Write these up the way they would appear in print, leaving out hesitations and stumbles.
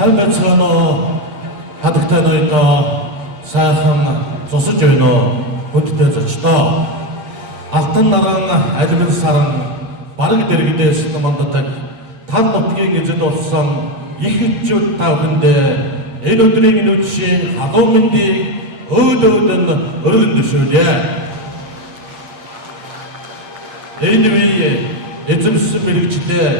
сайн байцгаана хадагтай ноёдоо сайхан зусаж байна уу хүндтэй зочдоо алтан наран алимын саран бараг дэрэгдээс манддаг тал нутгийн эзэд болсон их хичүүд та бүхэндээ энэ өдрийн нүдшийн халуун мэндийг өөдөөдөн өргөн дэвшүүлье. Энэ үеийн эзэмсэн мэрэгчлээ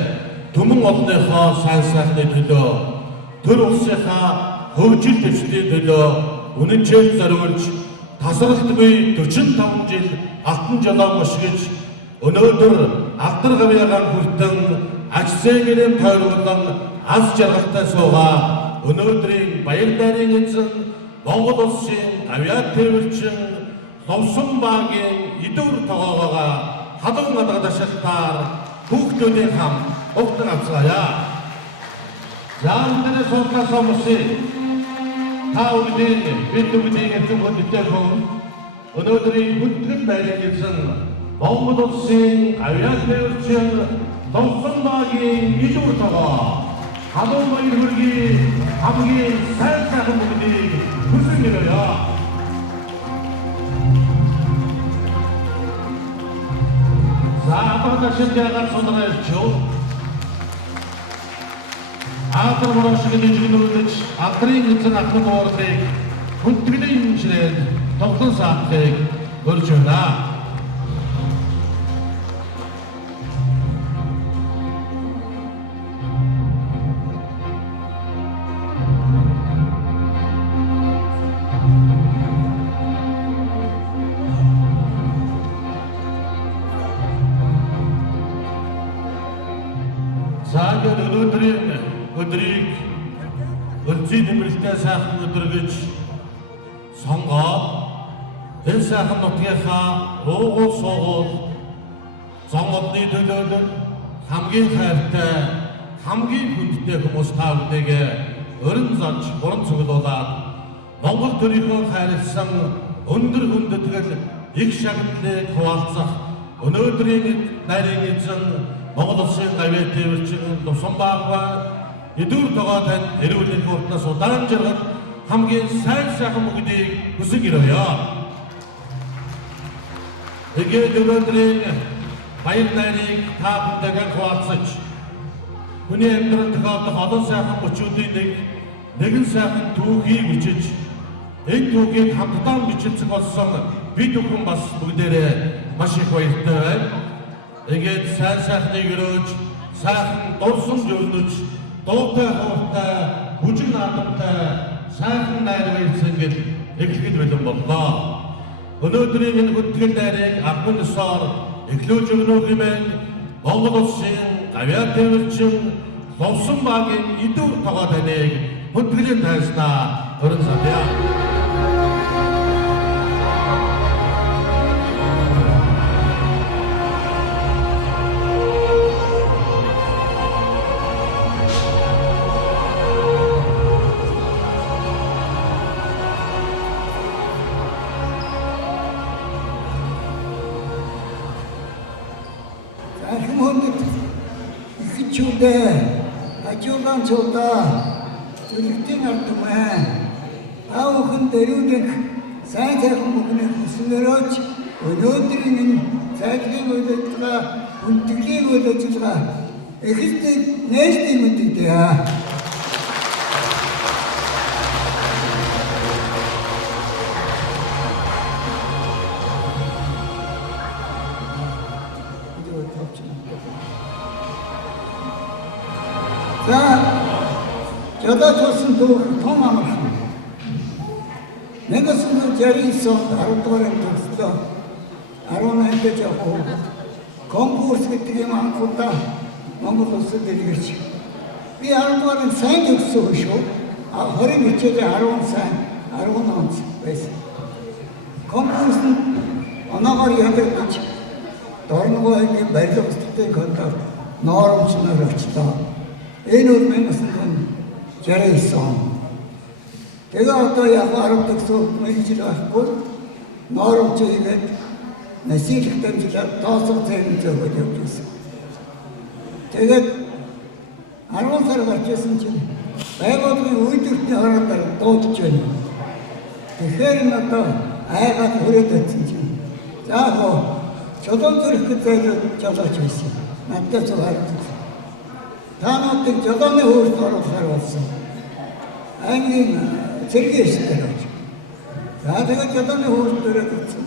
түмэн олныхоо сайн сайхны төлөө төр улсынхаа хөгжил дэвшлийн төлөө үнэнчээр зориулж тасралтгүй 45 жил алтан жолоо мушгиж өнөөдөр алдар гавьяагаар хүртэн ажсээгэрэн тойрголон аз жаргалтай суугаа өнөөдрийн баяр дайрын эзэн Монгол улсын гавьяа тээвэрчин Ловсон багийн идэвхтэй тоогоогоо халуун гадаг дашилтаар хүүхдүүдийн хам угтан авцгаая. Яамтны суултаа ସମସ୍ий та бүхэн бид бүхний эцэг хүн өнөөдрийн хүндрэл байрын эзэн Монгол улсын гавьяа тээвэрчин Ловсон багийн идэвхтэй тоогоо халуун баяр хүргэе хамгийн сайн сайхан бүгдийг хүсэн гэрээ. Заапада шилжээгээр сонирхож Аадар морошгийн дэжгнүүдж алдрын эзэн ахмад уурдыг хүндэтгэлийн ширээд тоглон саахыг өрж байна. Саагаад өдрийг өрзий нэмрэлтэй сайхан өдөр гэж сонгоод энэ сайхан нутгийнхаа уугуул суугуул сонгодны төлөөлөл хамгийн хайртай хамгийн хүндтэй хүмүүс та бүхэгээ өрн зарж уран цуглуулад Монгол төрийнхөө хайрлсан өндөр хүндэтгэл их шагналыг хуваалцах өнөөдрийн нарийн эзэн Монгол улсын гавьяа тээвэрчин Ловсон баг эдгээр тоогоо тань эрүүлийн хүртнээс удаан жаргал хамгийн сайн сайхан бүгдийг хүсэж ирвэ. Тэгээд өнөөдрийн баяр дайрыг та бүхэнд хуваалцаж хүний амьдралд тохиолдох олон сайхан өчүүдийн нэгэн сайхан түүхийг бичиж энэ түүхийг хамтдаа бичиж болсон бид бүхэн бас бүгдээрээ маш их баяртай байна. Тэгээд сайн сайхныг өрөөж сайхан дурсан жөрнөж дуутай хууртай бүжиг наадамтай сайхан найр баярсан гэж эхлэхэд бэлэн боллоо. Өнөөдрийн энэ хүндэтгэл дайрыг анхан ёсоор эхлүүлж өгнө хэмээн Монгол улсын гавьяа тээвэрчин Ловсон багийн идэвхтэй тоогоо таныг хүндэтгэлийн тайзнаа өрн сатъя. Ажуулан цуудаа үлдэн ардмаа аавхан дөрүүдэн сайн сайхан бүхний хүснээрөөч өнөөдрийн энэ цайгийн үйлдэлгээ хүндэтгэлийн үйлдэлгээ эхэлтэй нээлттэй мэдээ. 저다 줬은 또 통함을 내가 쓴 자리 있어 아로토랑 줬어 아로나한테 저거 konkursu gittiği mankurda Mongolos'u delirirci. Bir arotoların sen göksü şu, ahırın içeri aron sen, aron olsun vesaire. Konkursun ona var yadırdıç. Doğru koyduğu belki üstüne kadar norm sınır açtı. En ölmemesinden Jereyson. Tega da yakarım su meclis koy. Norm çeyilet. Nasihattan jilat tasuk çeyilet koyuyoruz. Tega arvan sarı kaçıyorsun için. байгууллагын үйлдвэртний хараад дуудаж байна. Тэгэхээр энэ одоо айгаад хүрээд байсан чинь. За гоо чулуун зүрх гэж жолооч байсан. Надад зөвхөн таануудыг жолооны хөрт оруулахаар болсон. Ангийн зэргийн эсдэр байж. За тэгээд жолооны хөрт дөрөв гэсэн.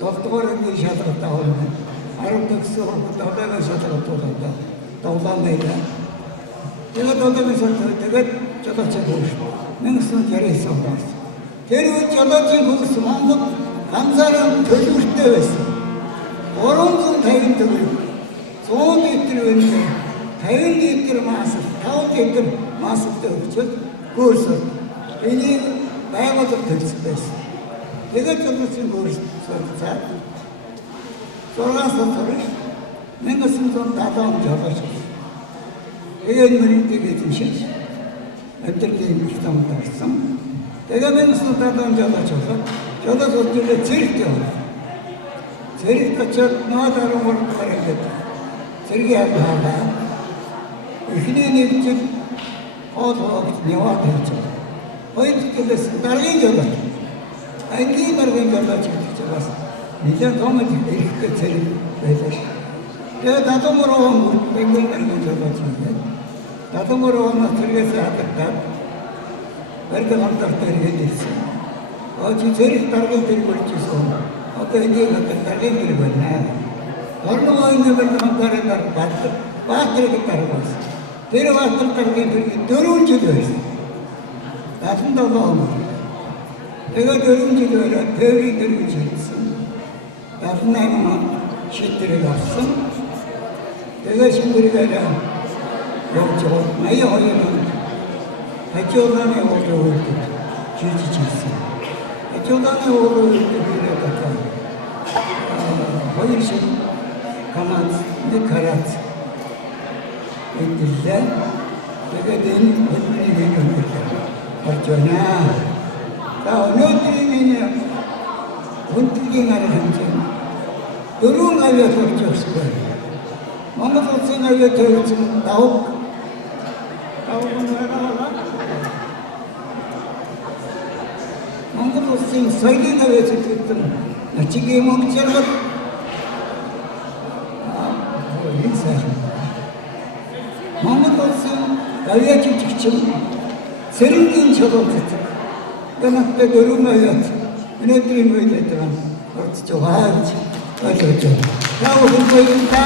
Доктор энэ шалгалтаа болно. 10 төгсөө доктор шалгалтаа тоглоом байлаа. Тэгээд доктор шалгалтаа тэгээд жолооч хөрт. 1969 оноос. Тэр үед жолоочийн хөрс Монгол ганцаараа төлөвлөлттэй байсан. 350 төгрөг. 100 литр вэндэ 50 литр мас, 5 литр мастай өгчөд хөрсөв. Энийг байгууллага төлсөн байсан. Тэгээд жолоочийн хөрс цаад 6 сар 1970 онд жолооч. Тэгээд мөрөндөө гэдэг шиг амтэргийн их том тарсан. Тэгээд 1970 онд жолооч болоод жолооч үлдээ зэрэг яваа. Зэрэг очоод наадаар мөрөнд зэрэг яваа. Эхний нэг жил хоолойгт яваад байсан. Хоёр жилээс дараагийн жолооч. Ангийн дараагийн жолооч гэж бас нэгэн том ихтэй зэрэг байлаа. Тэгээд татамроо нэгэн дараагийн жолооч юм. Татамроо тэргээс хатагдаад барьдаг хамтартай ирсэн. Очи зэрэг дараагийн зэрэг болчихсон. Одоо энэ дараагийн зэрэг байна. Орноо энэ барьдаг хамтартай баатрыг тарвас. Тэр баатар дараагийн зэрэг 4 жил байсан. Татан долоо. Тэгээд 4 жил байгаад тэрийг шийдсэн. Татан маань шийдэрэг авсан. Тэгээд шийдэрэг явж мая хоёрын хажуугааны өөрөөр жижигсэн. Хажуугааны өөрөөр хэлээд хоёр шиг команд нэг хараад идэвхтэй. Тэгээд энэ хөдөлгөөний хэмжээ орчоно. За өнөөдрийн энэ хөдөлгөөний арга хэмжээ дөрвөн авиа төрчихсөн. Монгол улсын авиа төрсөн давг Монгол улсын соёлын авиа төрсөн ачигийн мөнгө зэрэг Монгол улсын авиа жижигчин Сэрэнгийн чөлөөт. Янагтай дөрвөн авиат өнөөдрийн үеэд орж байгаа гэж ойлгож байна. Яавал энэ та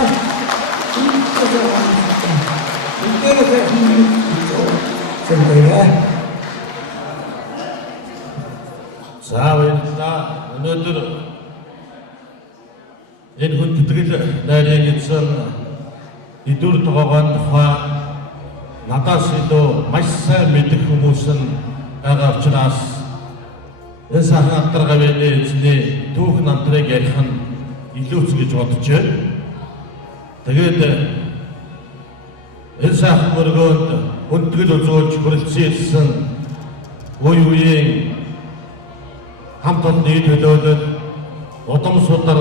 За баярлалаа. Өнөөдөр энэ хүндэтгэл найрын эзэн идүр тогоогоон тухай надаас илүү маш сайн мэдэх хүмүүс нь байгаа учраас энэ сайхан алтар гавьяаны эзний түүх намтрыг ярих нь илүүц гэж бодож байна. Тэгээд энэ сайхан мөргөөнд хүндэтгэл үзүүлж хүрэлцэн ирсэн үе үеийн хамт олонны төлөөлөл, удам судар,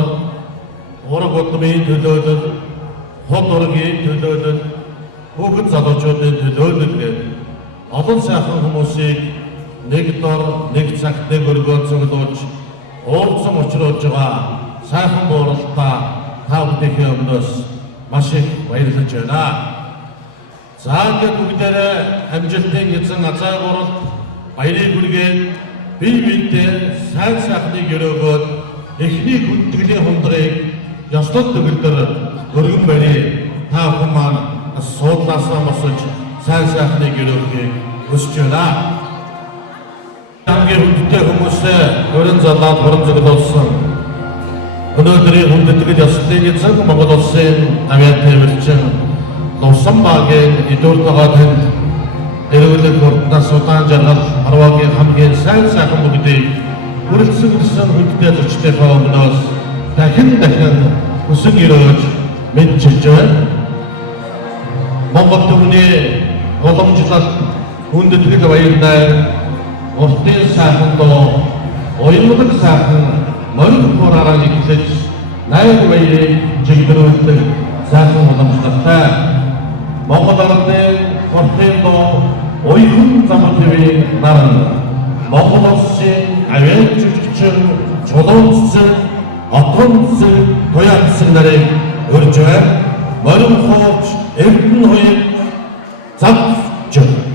ураг удмын төлөөлөл, хот ургийн төлөөлөл, бүгд залуучуудын төлөөлөл гэдэг олон сайхан хүмүүсийг нэг дор, нэг цагт, нэг өргөнд цуглуулж уулзсан учруулж байгаа сайхан бууралтаа та бүхэний өмнөөс маш их баярлаж байна. За ингээд бүгдээрээ амжилтын эзэн азаа гуралд баярыг хүргээд бие биедээ сайн сайхныг өрөөгөөд эхний хүндэтгэлийн хундрыг ёслол төгөлдөр өргөн барь та бүхэн маань суудлаасаа босож сайн сайхныг өрөөхийг хүсэж байна. Хамгийн хүндтэй хүмүүсээ өрн залаад хорон зөглүүлсэн өнөөдрийн хүндэтгэл ёслолын эзэн Монгол улсын авиа тээвэрчин Лувсан багийн идүүртэйгээ танд эрүүлэг хурднаас удаан жаргал Арвагийн хамгийн сайн сайхан бүгдийг хүрэлцэн хүндтэй зочдынхаа өмнөөс дахин хүсэн өрөөж мэдчилж байна. Монгол төвний боломжлол хүндэтгэл баяртай уртын сайхан доо уянгалаг сайхан морин хуураараа нэглэж найр баярыг жигдэрүүлдэг сайхан боломжтой Монгол ардын уртын доо оюун замын төвийн наран Монгол улсын авиа жүжигчин Чулуун цэцэг, Отгон цэцэг, Туяа цэцэг нарыг урьж байна. Морин хуурч Эрдэнэ хоёрыг завж байна.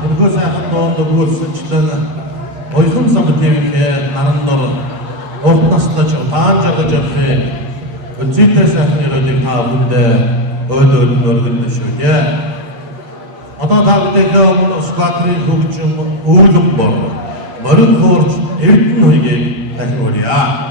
Тэрхүү сайхан доонд өгүүлсэнчлэн оюун замын төвийнхээ наран дор урд настай ч таан жаргаж явахын үзийтэй сайхан ирээдүйг та бүхэндээ өөлөөлн өргөнө шүү дээ. Одоо та бүхэндээ өмнө сквадрын хөгжим өвлөг бор морин хуурч Эрдэнэ хоёрыг дахиулъя.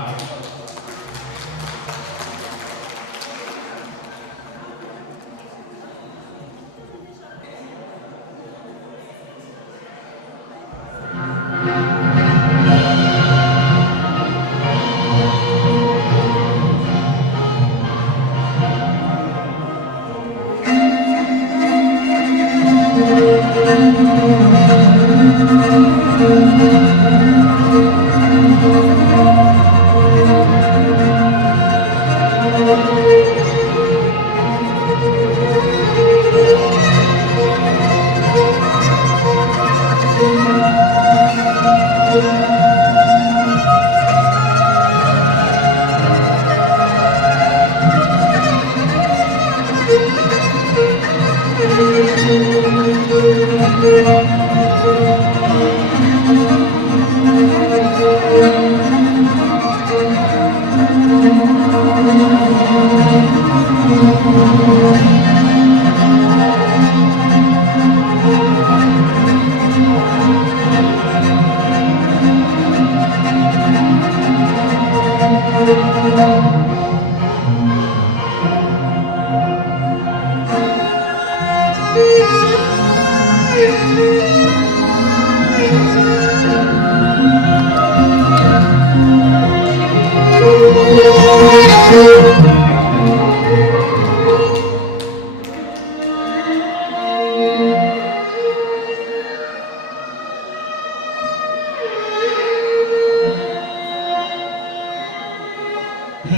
Тэг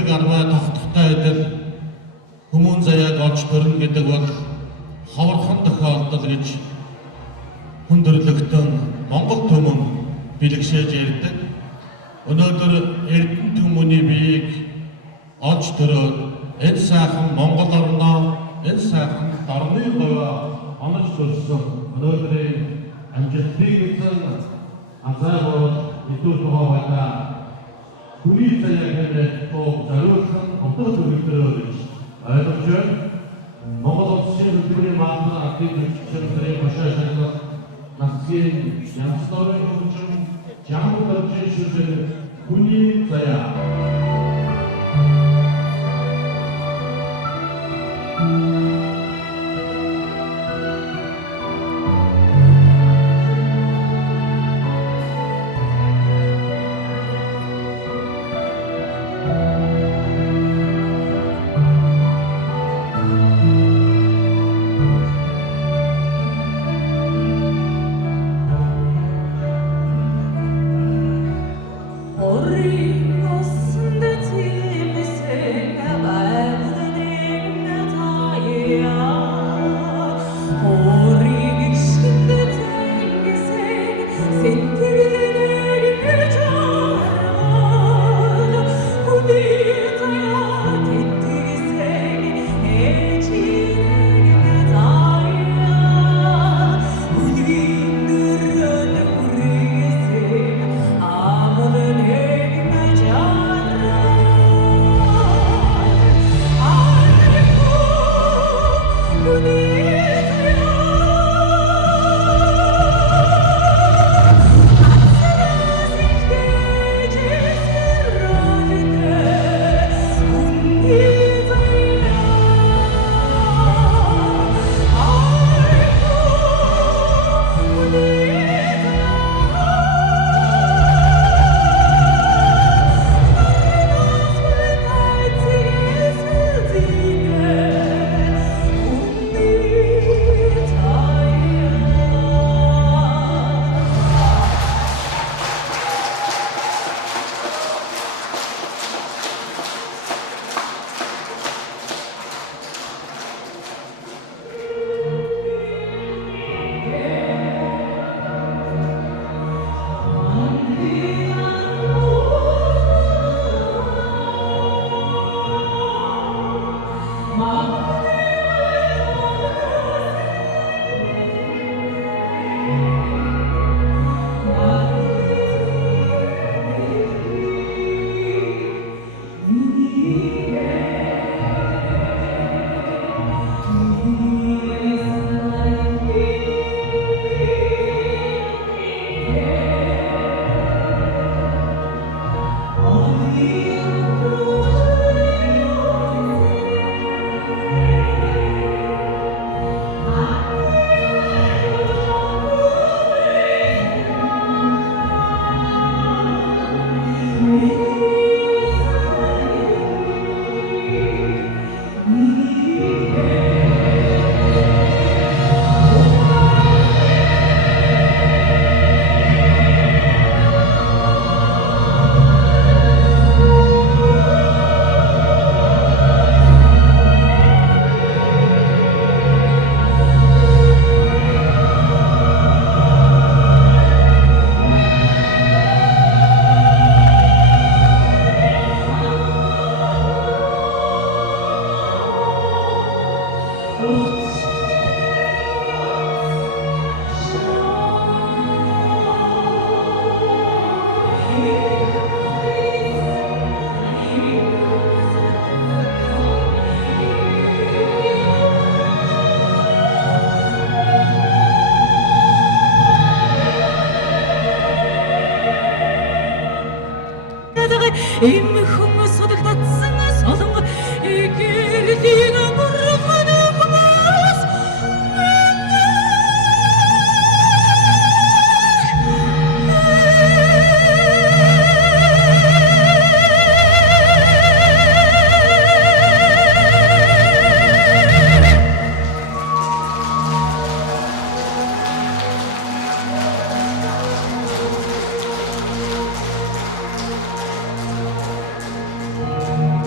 арваа тогтохтой байдал хүмүүн заяаг олж төрнө гэдэг бол ховорхон тохиолдол гэж хүндрэлтэн Монгол түмэн бэлгшээж ярьдаг. Өнөөдөр Эрдэнэ түмний биеийг олж төрөөд энэ сайхан Монгол орноо энэ сайхан орны говь онож төрсөн өнөөдрийн амжилтыг эзэн азаарууд идүү тухайда хүний заяагаар тоо зориулсан хотод өгдөрөө гэж ойлгож байна. Монгол улсын хөдөлмөрийн материал актив зөвшөөрлийн башаашаалал насгийн янзларын хөгжим жамдэрчийн шүлжээ хүний заяа эмхэн судалдсан солон эгэрлийн бурхан хүмүүс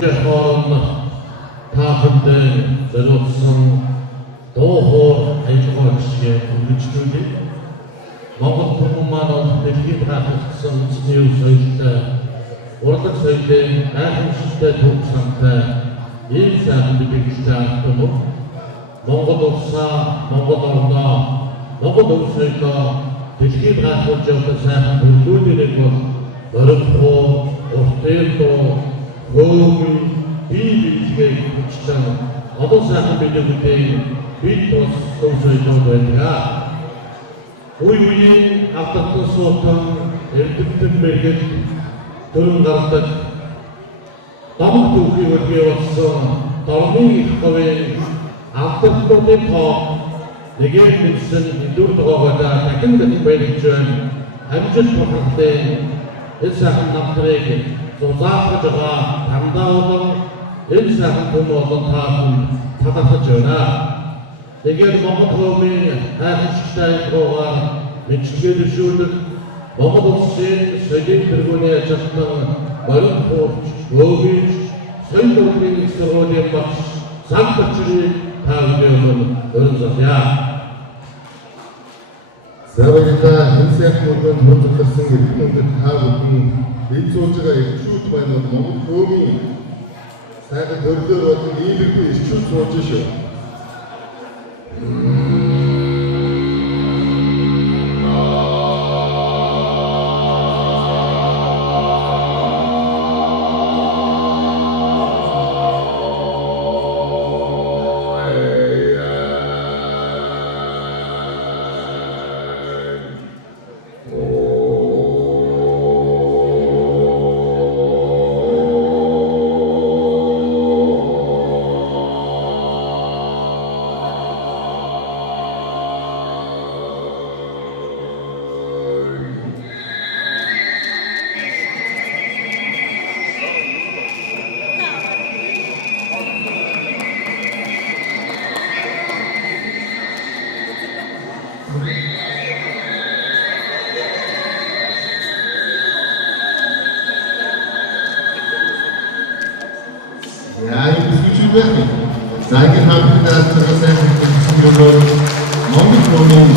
Жахон таахад зориулсан дуу хоор ажиллагаа гişгээ үргэлжлүүлээ. Монгол хүмүүс маань дэлхийд хаалцсан үндэсний өв соёлтой, урлаг соёлын гайхамшигтай төв сантай ийм сайхан бэлгэлтэй автом Монгол улсаа, Монгол орноо, Монгол өв соёлоо дэлхийд хаалцуулж явах сайхан төлөвлөлийг бол өрөвхөө, уртэлдөө Гөөмийн бие хүчлэн одоо сайхан билүүдэд бид бас төвшөлж байна. Үеийн автотон суутан эрдэмтэн мэргэд төрөн гардаг дамаг түүхийг өргөе болсон дорны их хавийн автотонын тоо нэгээр мэдсэн дүр тогоогоо дахин баярлж байна. Амжилт бахалтай энэ сайхан намтрыг зузаахж байгаа дандаа болон энэ сайхан том болон таахан талархаж байна. Тэгээд Монгол хөвийн хайрцагтай руугаар мэдлэгээр зөвшөөрөх Монгол улсын соёлын тэргүүний ажилтан баруун хурц өвөж соёл урлагийн сургуулийн багш Санбачрыг таагийн өрн зовъя. Саврика хинсэх мөрөнд хөдөлгсөн эрдэмтэд та бүхэн ид сууж байгаа ирчүүд маань Монгол хөөмийн сайхан төрлөөр болон иймэрхүү ирчүүд сууж шүү. Загийн хамтдаас цагаасан хэлсэн Монгол хөөмийн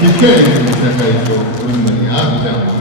хилтэй сайхан өрнөөр яа гэж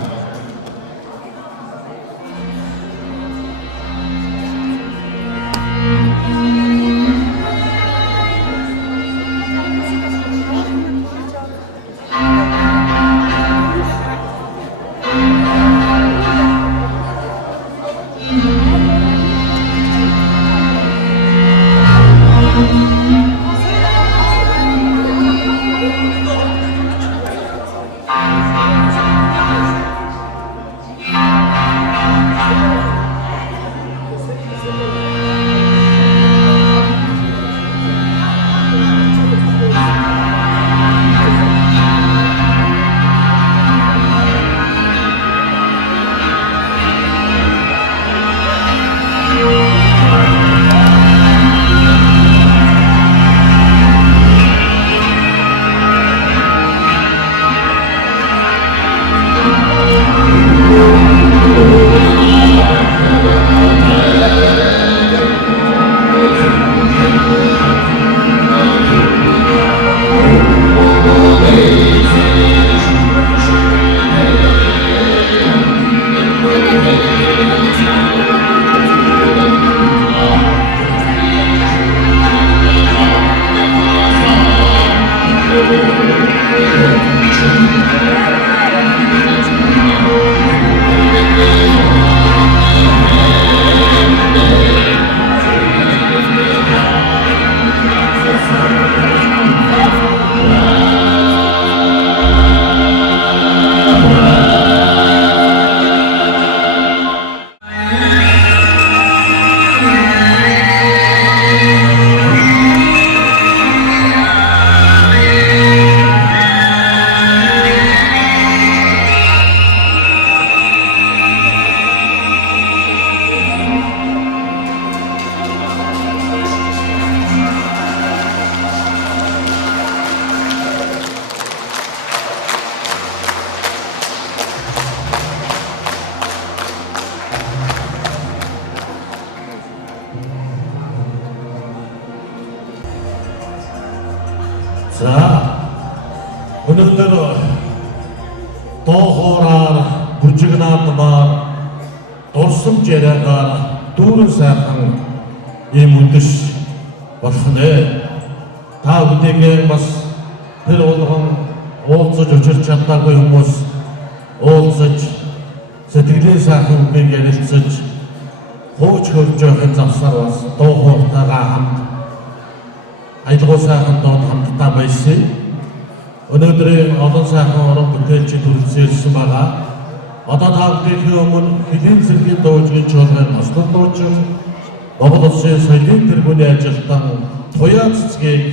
За өнөөдөр доохороор бүжигнаадмаар дурсамж яриагаар дүүрэн сайхан ийм үндэш болох нэ. Та бүдийгээ бас тэр болгон уулзаж учирч чадаагүй хүмүүс уулзаж сэтгэлийн сайхан үгийг ярилцаж хууч хөрж явахын завсаар бас доохортойгоо хамт аялгау сайхан доод хамтдаа байсан. Өнөөдрийн олон сайхан уран бүтээлчид хүрэлцэн байгаа. Одоо та бүхэн өмнө хэдийн зэргийн дуужгийн чуулганы ослон дуучин Монгол Улсын соёлын тэргүүний ажилтан Туяа цэцгийг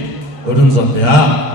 өрн залъя.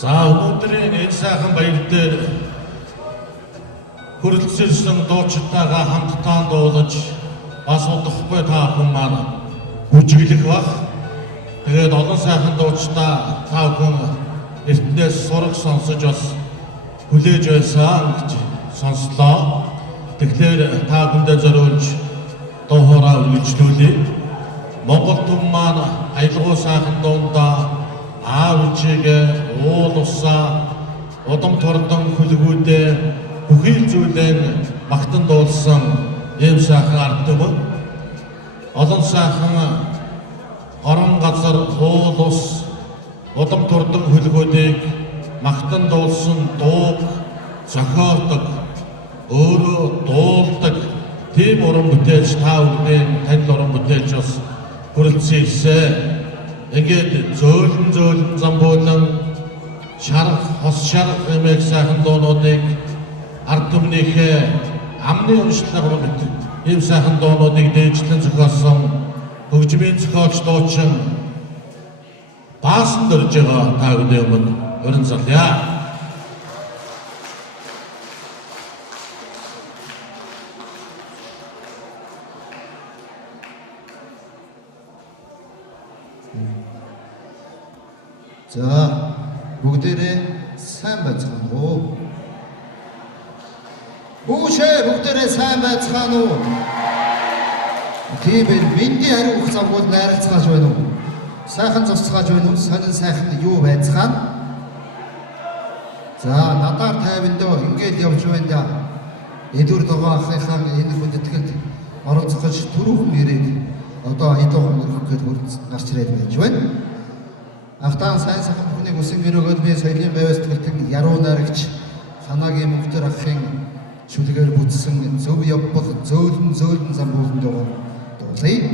За өнөөдрийн энэ сайхан баяр дээр хүрэлцсэн дуучидтайгаа хамтдаа дуулаж бас удахгүй та бүхэн маань бүжиглэх баг. Тэгээд олон сайхан дуучдаа та бүхэн эртнээс сураг сонсож бас хүлээж байсан гэж сонслоо. Тэгэхээр та бүхэндээ зориулж дуу хоорой үргэлжлүүлье. Монгол түн маань аялгау сайхан дуундаа аав ээжигээ уул усаа удам тордон хүлгүүдээ бүхий зүйлээр магтан дуулсан ийм сайхан ард түмэн. Олон сайхан орон газар уул ус удам тордон хүлгүүдийг магтан дуулсан дууг зохиолдог, өөрөө дуулдаг тийм уран бүтээлч та бүхний танил уран бүтээлч бас хүрэлцэн ирсэн. Ингээд зөөлөн замбуулан шарах, хос шарах хэмээх сайхан дуунуудыг ард түмнийхээ амны уншлага мэт ийм сайхан дуунуудыг дээжлэн зохиосон хөгжмийн зохиолч дуучин Баасан дөрж байгаа та бүхний өмнө өрн залъя. За бүгдээрээ сайн байцгаана уу? Бүшээ бүгдээрээ сайн байцгаана уу? Тиймэр миний хариу өгөх замбууд найралцгааж байна уу? Сайхан цуцгааж байна уу? Сонин сайхан юу байцгаана? За надаар тайвандаа ингээд явж байна да. Эдүр догоо ахыхаа энэ хүндэтгэд оролцох гэж түрүүхэн ирээд одоо эдгээр мөрөх гээд гарч ирээд байж байна. Автан сайн сайхан бүхнийг үсэн гэрөөгөөд би соёлын байвас тэлдэг яруу найрагч санаагийн мөнхтөр ахын шүлгээр бүтсэн зөв явбал зөөлөн замбууланд байгаа дуулъя.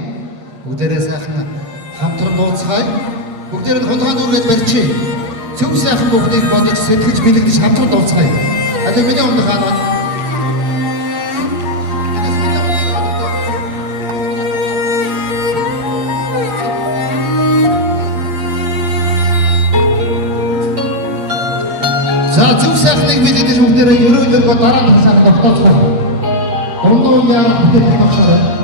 Бүгдээрээ сайхан хамтран дууцгаая. Бүгдээр нь хулгай дүүргээд барьчих. Зөв сайхан бүхнийг бодож сэтгэж бэлэгдэж хамтран дууцгаая. Одоо миний өмнө хаана за зөв сайхныг бэлэгдэж бүгдээрээ ерөөлөөгөө дараа нь сайхан тогтооцгоо. Дундуу яа бүтээх багшаа.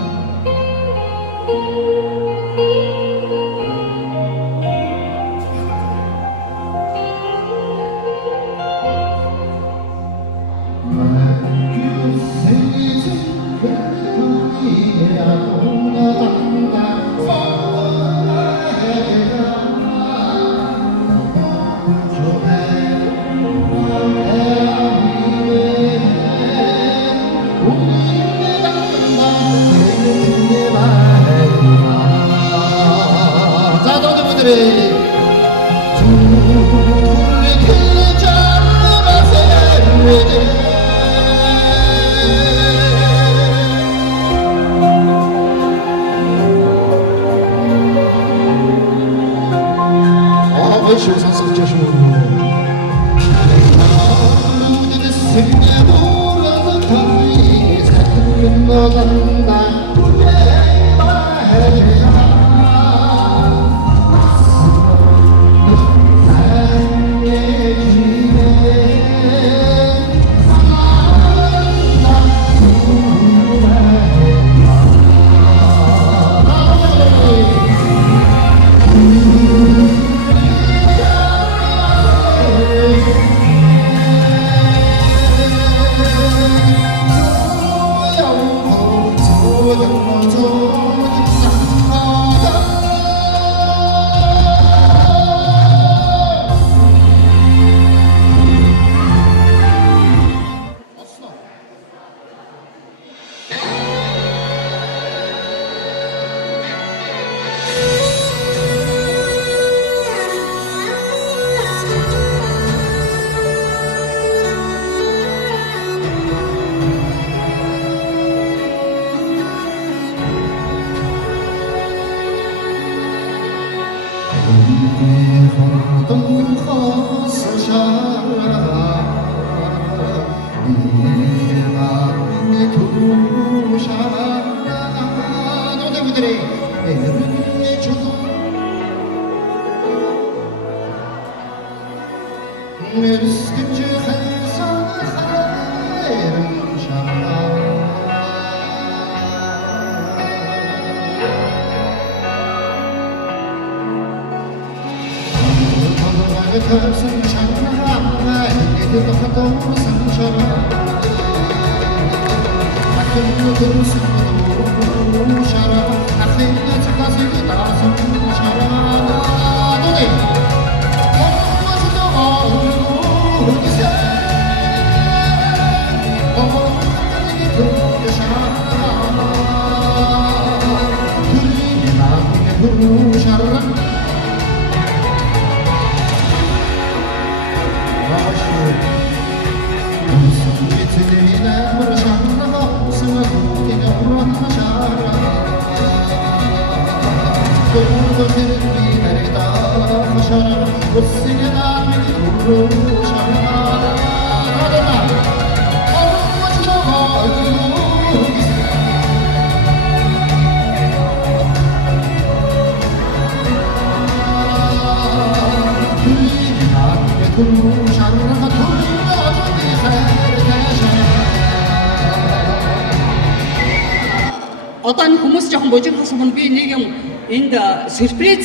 Одоо энэ хүмүүс жоохон бужигдсан хүн би нэг юм энд сюрприз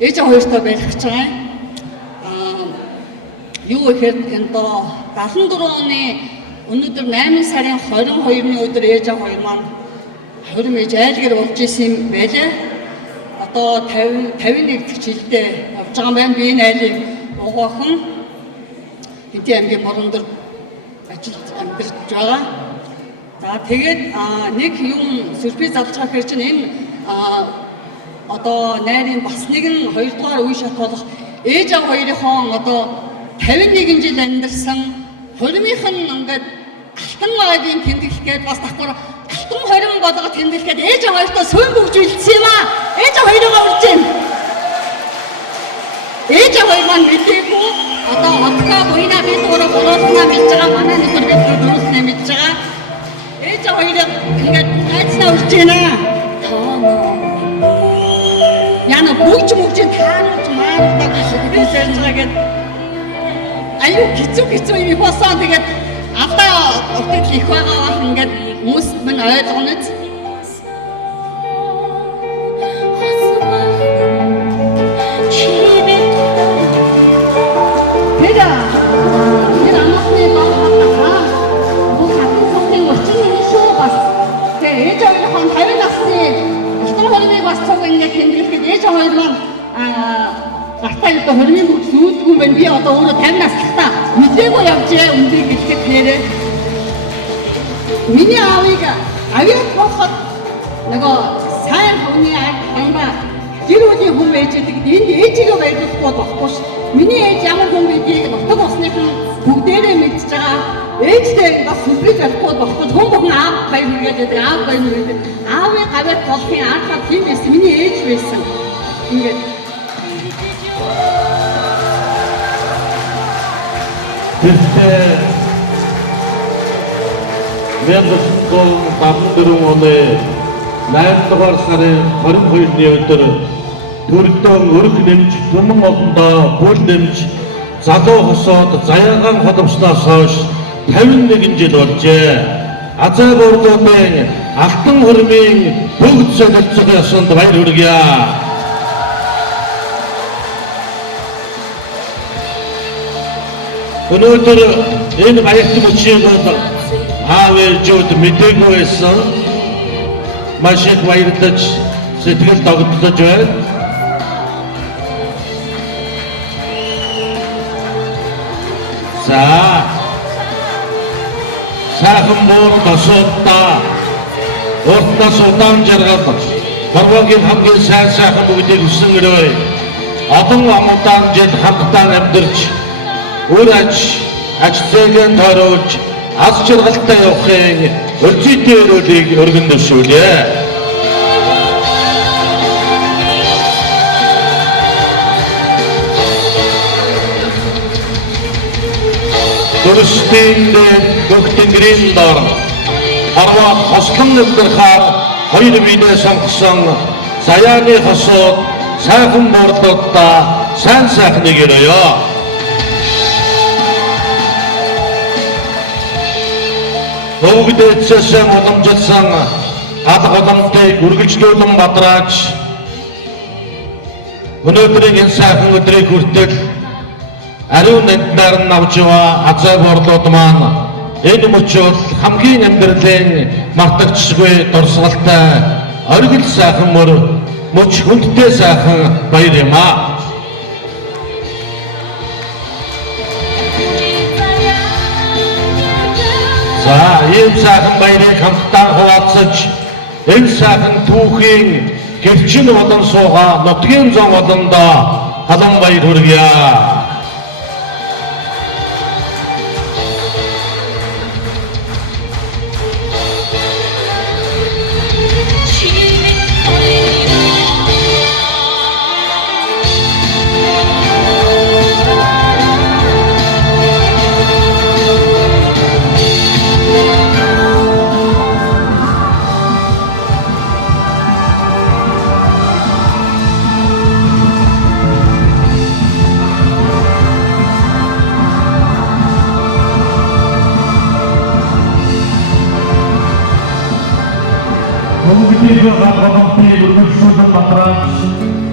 ээж хоёртой байх гэж байгаа юм. Юу гэхээр энэ 74 оны өнөөдөр 8 сарын 22-ны өдөр ээж хоёр маань хорим ээж айлгэр болж исэн юм байлээ. Одоо 51 дэх жилдээ явж байгаа юм байна. Би энэ айлыг угаахан Хэдийн аймгийн Бороондор ажилд амьдарч байгаа. За тэгээд нэг юм сюрприз авч байгаа хэрэг чинь энэ одоо найрын бас нэгэн хоёрдугаар үе шат болох ээж аав хоёрынхон одоо 51 жил амьдарсан хоримынх нь ингээд алтан айлын тэмдэглэхэд бас давхар алтан хорим болгоод тэмдэглэхэд ээж аав хоёртоо сүйн бүгж үлдсэн юм аа. Ээж аав хоёроо урж байна. Ээж аав хоёр маань мэдээгүй одоо отка буйна бид өөрөө болоосна мэдж байгаа манай нөхөр бид дөрөвснээ мэдж байгаа. Ээж аав хоёроо ингээд найзнаа урж байна. Яна бүгж мөгжин таанууд маандаг гэж ярьж байгаа гэд аюу хэцүү юм болсон тэгээд алдаа өгтөл их байгаа ингээд хүмүүс мань ойлгоно. Ээж хоёр маань гартаа одоо хормын бүгд нүүдгүй юм байна. Би одоо өөрөө 50 наслахтаа мэдээгүй явжээ өндрийг гэлэхэд тэрэ. Миний аавыг аваад бохот нөгөө сайн хүний аймаа гэр бүлийн хүн байж байдаг. Энд ээжигээ байлуулахгүй болохгүй ш. Миний ээж ямар хүн байдгийг нутаг усныхан бүгдээрээ мэдж байгаа. Ээжтэй бас сүлбэг ярихгүй болохгүй хүн бүхэн аав баяр хүргээд аав баяр хүргээд аавыг аваад болохын арахад тийм байсан. Миний ээж байсан. Ингээд Тэгтээ 1974 оны 8 дугаар сарын 22-ны өдөр төрөлдөөн өрх нэмж түмэн олондоо бүл нэмж залуу хосоод заяагаан холбосноос хойш 51 жил болжээ. Азай борлуудын алтан хормын бүгд солилцох ёсонд баяр хүргье. Өнөөдөр энэ баярт мөчийг бол аав ээжүүд мэдээгүй байсан. Маш их баярлаж сэтгэл догтлож байна. За сайхан буур босоодаа уртнаас удаан жаргал Хорвогийн хамгийн сайхан бүгдийг өсөн өрөө олон амудаан жил хамтдаа амьдарч үр аж зээгийн тойруулж аз жаргалтай явахын өрзөйтэй өрөөлийг өргөн дэвшүүлье. Дөрөстийн бүгдэнгэрийн дор Хорвоо хослон амьдрахаар хоёр биедээ сонгосон Заяаны хосууд сайхан борлуудаа сайн сайхныг өрөөё. өвгдөөцсөн уламжилсан алга уламжлалыг үргэлжлүүлэн бадрааж өнөөдрийн энэ сайхан өдрийг хүртэл ариун эднаар нь авч яваа азай борлууд маань энэ мөчөд хамгийн амьдралын мартагдчихгүй дурсгалтай оргил сайхан мөч хүндтэй сайхан баяр юм аа. За ийм сайхан баярыг хамтдаа хуваалцаж энэ сайхан түүхийн гэрчин болон суугаа нутгийн зам болондоо халан баяр хүргье. Өвгдөөцсөн уламжлалыг үргэлжлүүлэн бадрааж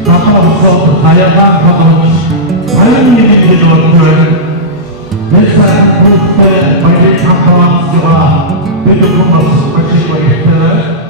татварсууд хаягаар тодорч баярын хэл болдог. Нэсээ бүгдээ баярыг хамтаалж байгаа бид хүмүүс бачиг баяртай.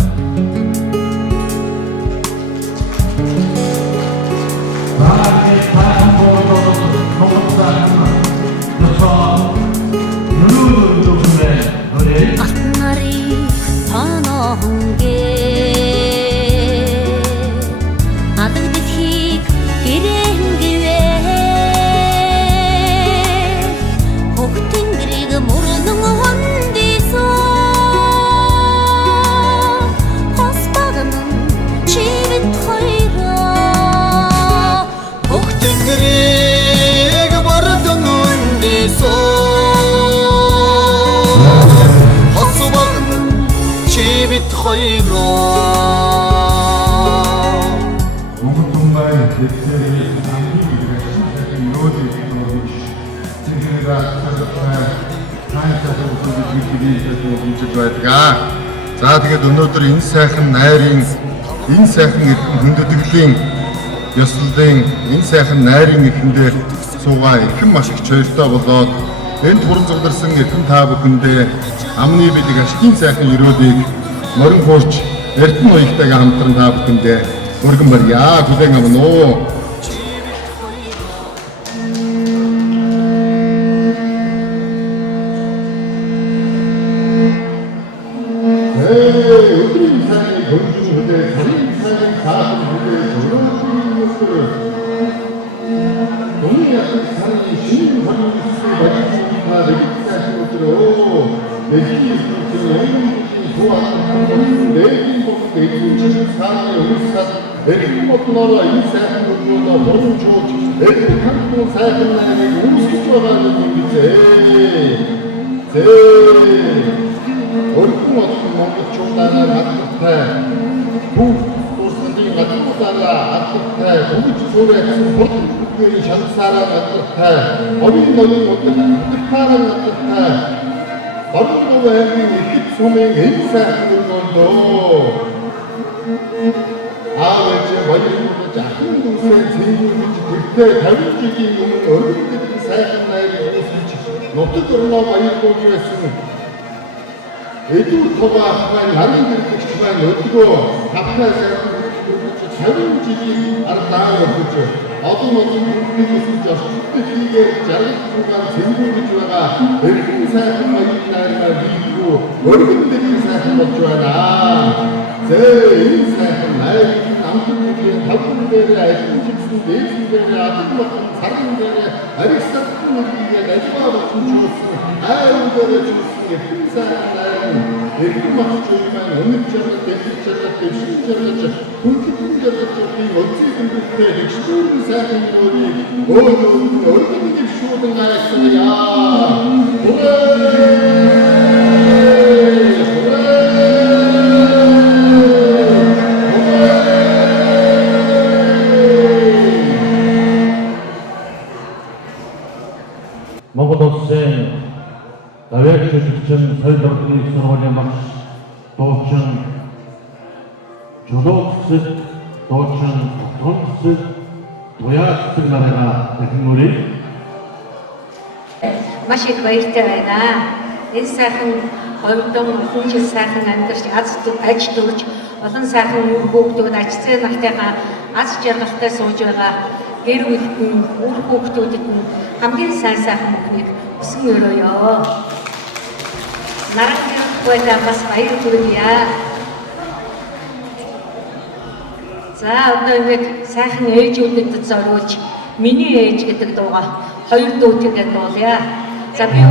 За тэгээд өнөөдөр энэ сайхан найрын энэ сайхан эрхэм хүндэтгэлийн ёслолын энэ сайхан найрын эрхэндээ суугаа эрхэм маш их чойртой болоод энэ туран зогдорсон эрхэм та бүхэндээ амны бидэг ашигын сайхан өрөөлийг морин хуурч эрдэнэ уягтайгаа хамтран та бүхэндээ өргөн барья. Хүлээн авна уу. Эдгээр тоогоо маань нарийн гэрдэгч маань өдгөө хавтаа сайхан тавин жилийн ардаа өгч олон хүмүүсээс жоштой хийгээд жаргал тугаан цэнгүүрж байгаа эрхэм сайхан баяраар биегүү өргөндөг сайхан болж байна. Энэ сайхан найрын амтны тавхан дээр ажилласан дээдсэн дээр адилхан царган дээр аригсатын үгийг ажиллаа болчихсон аюулгүй эрхэм сайхан найрын эрхэм ах маань өмнөд жаргал дэвшиж жаргаж хүндэтгэн жаргаж би өцгийг өмдөлтэй хэгшүүрэн сайхан өрийг өөрийн дэвшүүлэн аясаа Монгол улсын даваагч жүжигчин Соёл Ордны их сургуулийн багш дуучин Жолооксэл дуучин Тонцэл Туяацэг нарыгаа дахин үрээ. Маш их баяртай байна. Энэ сайхан говьдон олон жил сайхан амьдарч аж дүрж олон сайхан үр хүүхдүүд ажицээ нартайгаа аз жаргалтай сууж байгаа гэр бүлтэн үр хүүхдүүдэд нь хамгийн сайхан бүхнийг хүсэн өрөөё. Нарахныхгүйдээ бас баяр хүргье. За одоо ингээд сайхан ээжүүдэд зориулж миний ээж гэдэг дууга хоёр дуутэйгээ дуулъя. За би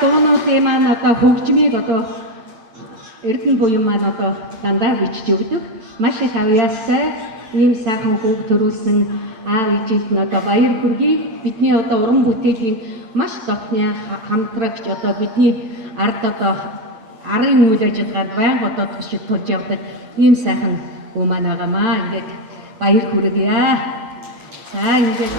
дуунуудын маань одоо хөгжмийг одоо Эрдэнэ буян маань одоо дандаа бичиж өгдөг. Маш их авьяастай ийм сайхан хүүг төрүүлсэн аав ээжид нь одоо баяр хүргэе. Бидний одоо уран бүтээлийн маш дотны хамтрагч одоо бидний ард одоо арын үйл ажиллагаанд байнга одоо туршид тулж явдаг ийм сайхан хүү маань байгаамаа. Ингээд баяр хүргэе. За ингээд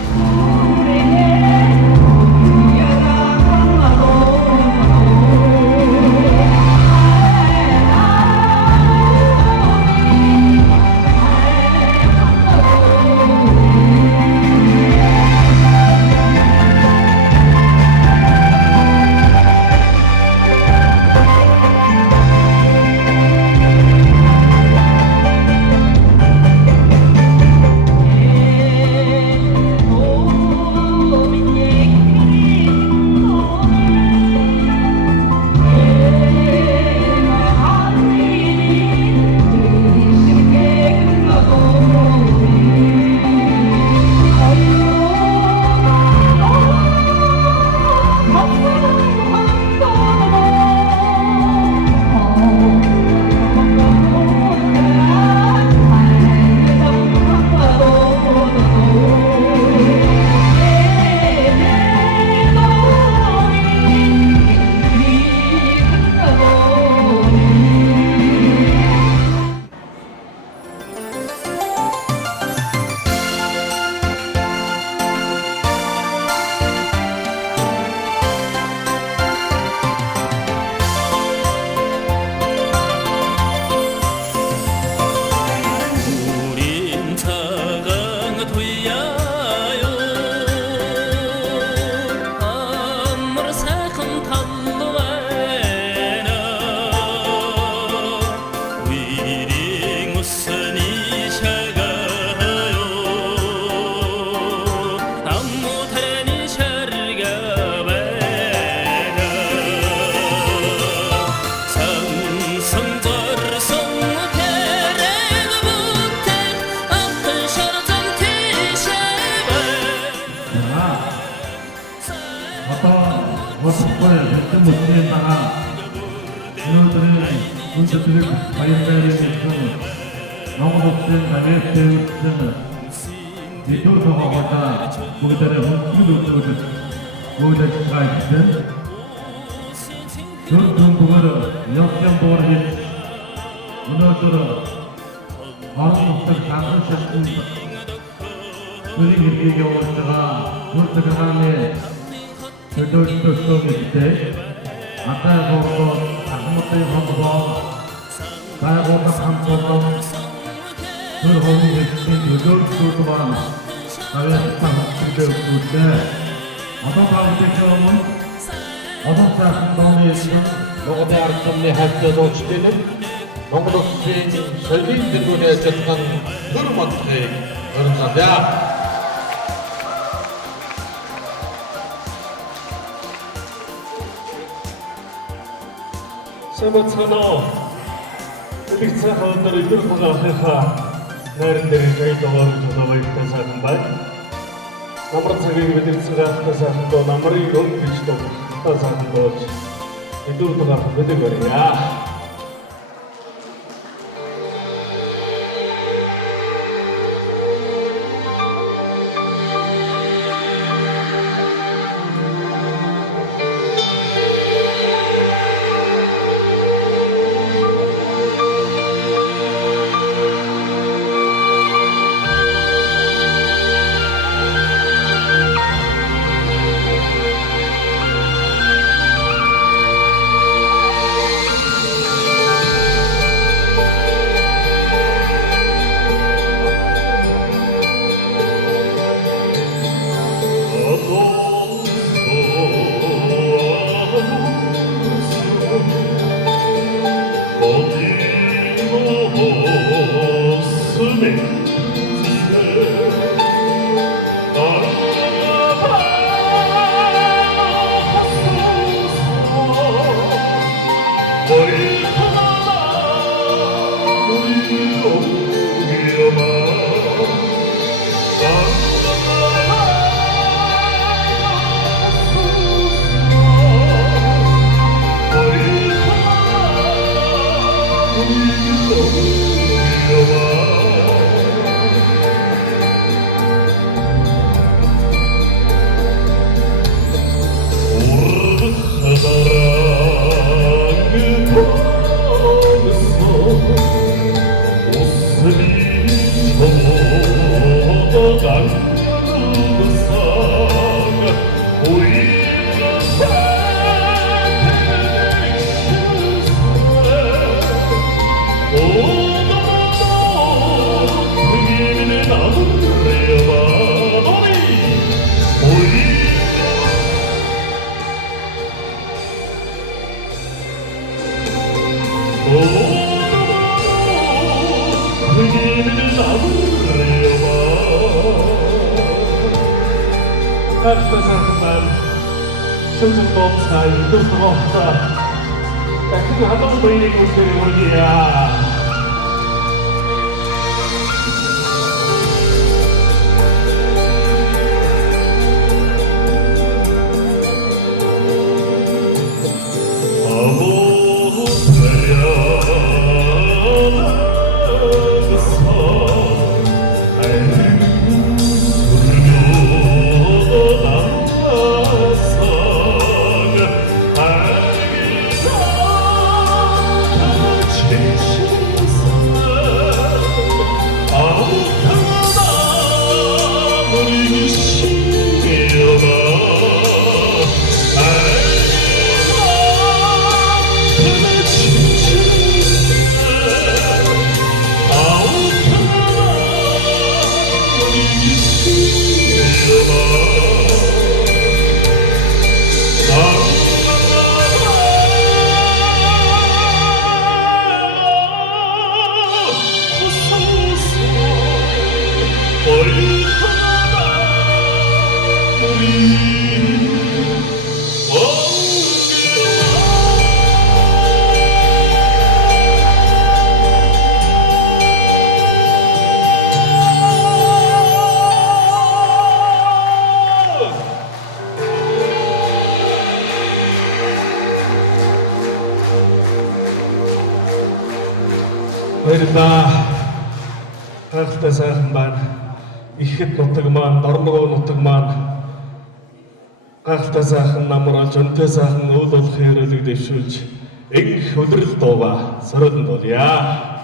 одоо бодлого хэвтэн мөсний дагаа өнөөдрийн хүндэтгэл баярын Монгол Улсын Америк төвчсөн Эдгээр тоглоомоо бүгдээрээ хөнгөлөж үйлдэж байгаа гэсэн. Бүгд явсан боор өнөөдөр орон нутгийн шаардлага шалтгаан төрийн хэргийг явуулж байгаа бүртгэл хааны төлөөлөлтөд атаа бодлоо ахмадын холбоо байгууллага хамтлагын төр хооны хэсгийн төлөөлөлтөд байна. Авьяастай хөтөлбөртэй одоо тавьдаг юм. Одоо сайхан дооны Монголын ард түмний хайртай дуучлалын Монгол Улсын соёлын дэлгүүрийн ажиллагаан төр бодлогыг өргөжлөе. Самбацано Улсын хавдар идэл хагахаа найран дээр гайд овоор жолоовыг тасаан бай. Намар цагийг мэдэрсэн гахтасаа доо намрыг өн гэж доо тасаан дооч. Идэл хагах мэдээ барья. баярлалаа. Гайхалтай сайхан байна. Ихэд нутаг маань, дорногоо нутаг маань гайхалтай сайхан намраж, өнтэй сайхан үйл болох ярилэг дэвшүүлж, их өдрөл дууга сорилн дуулъя.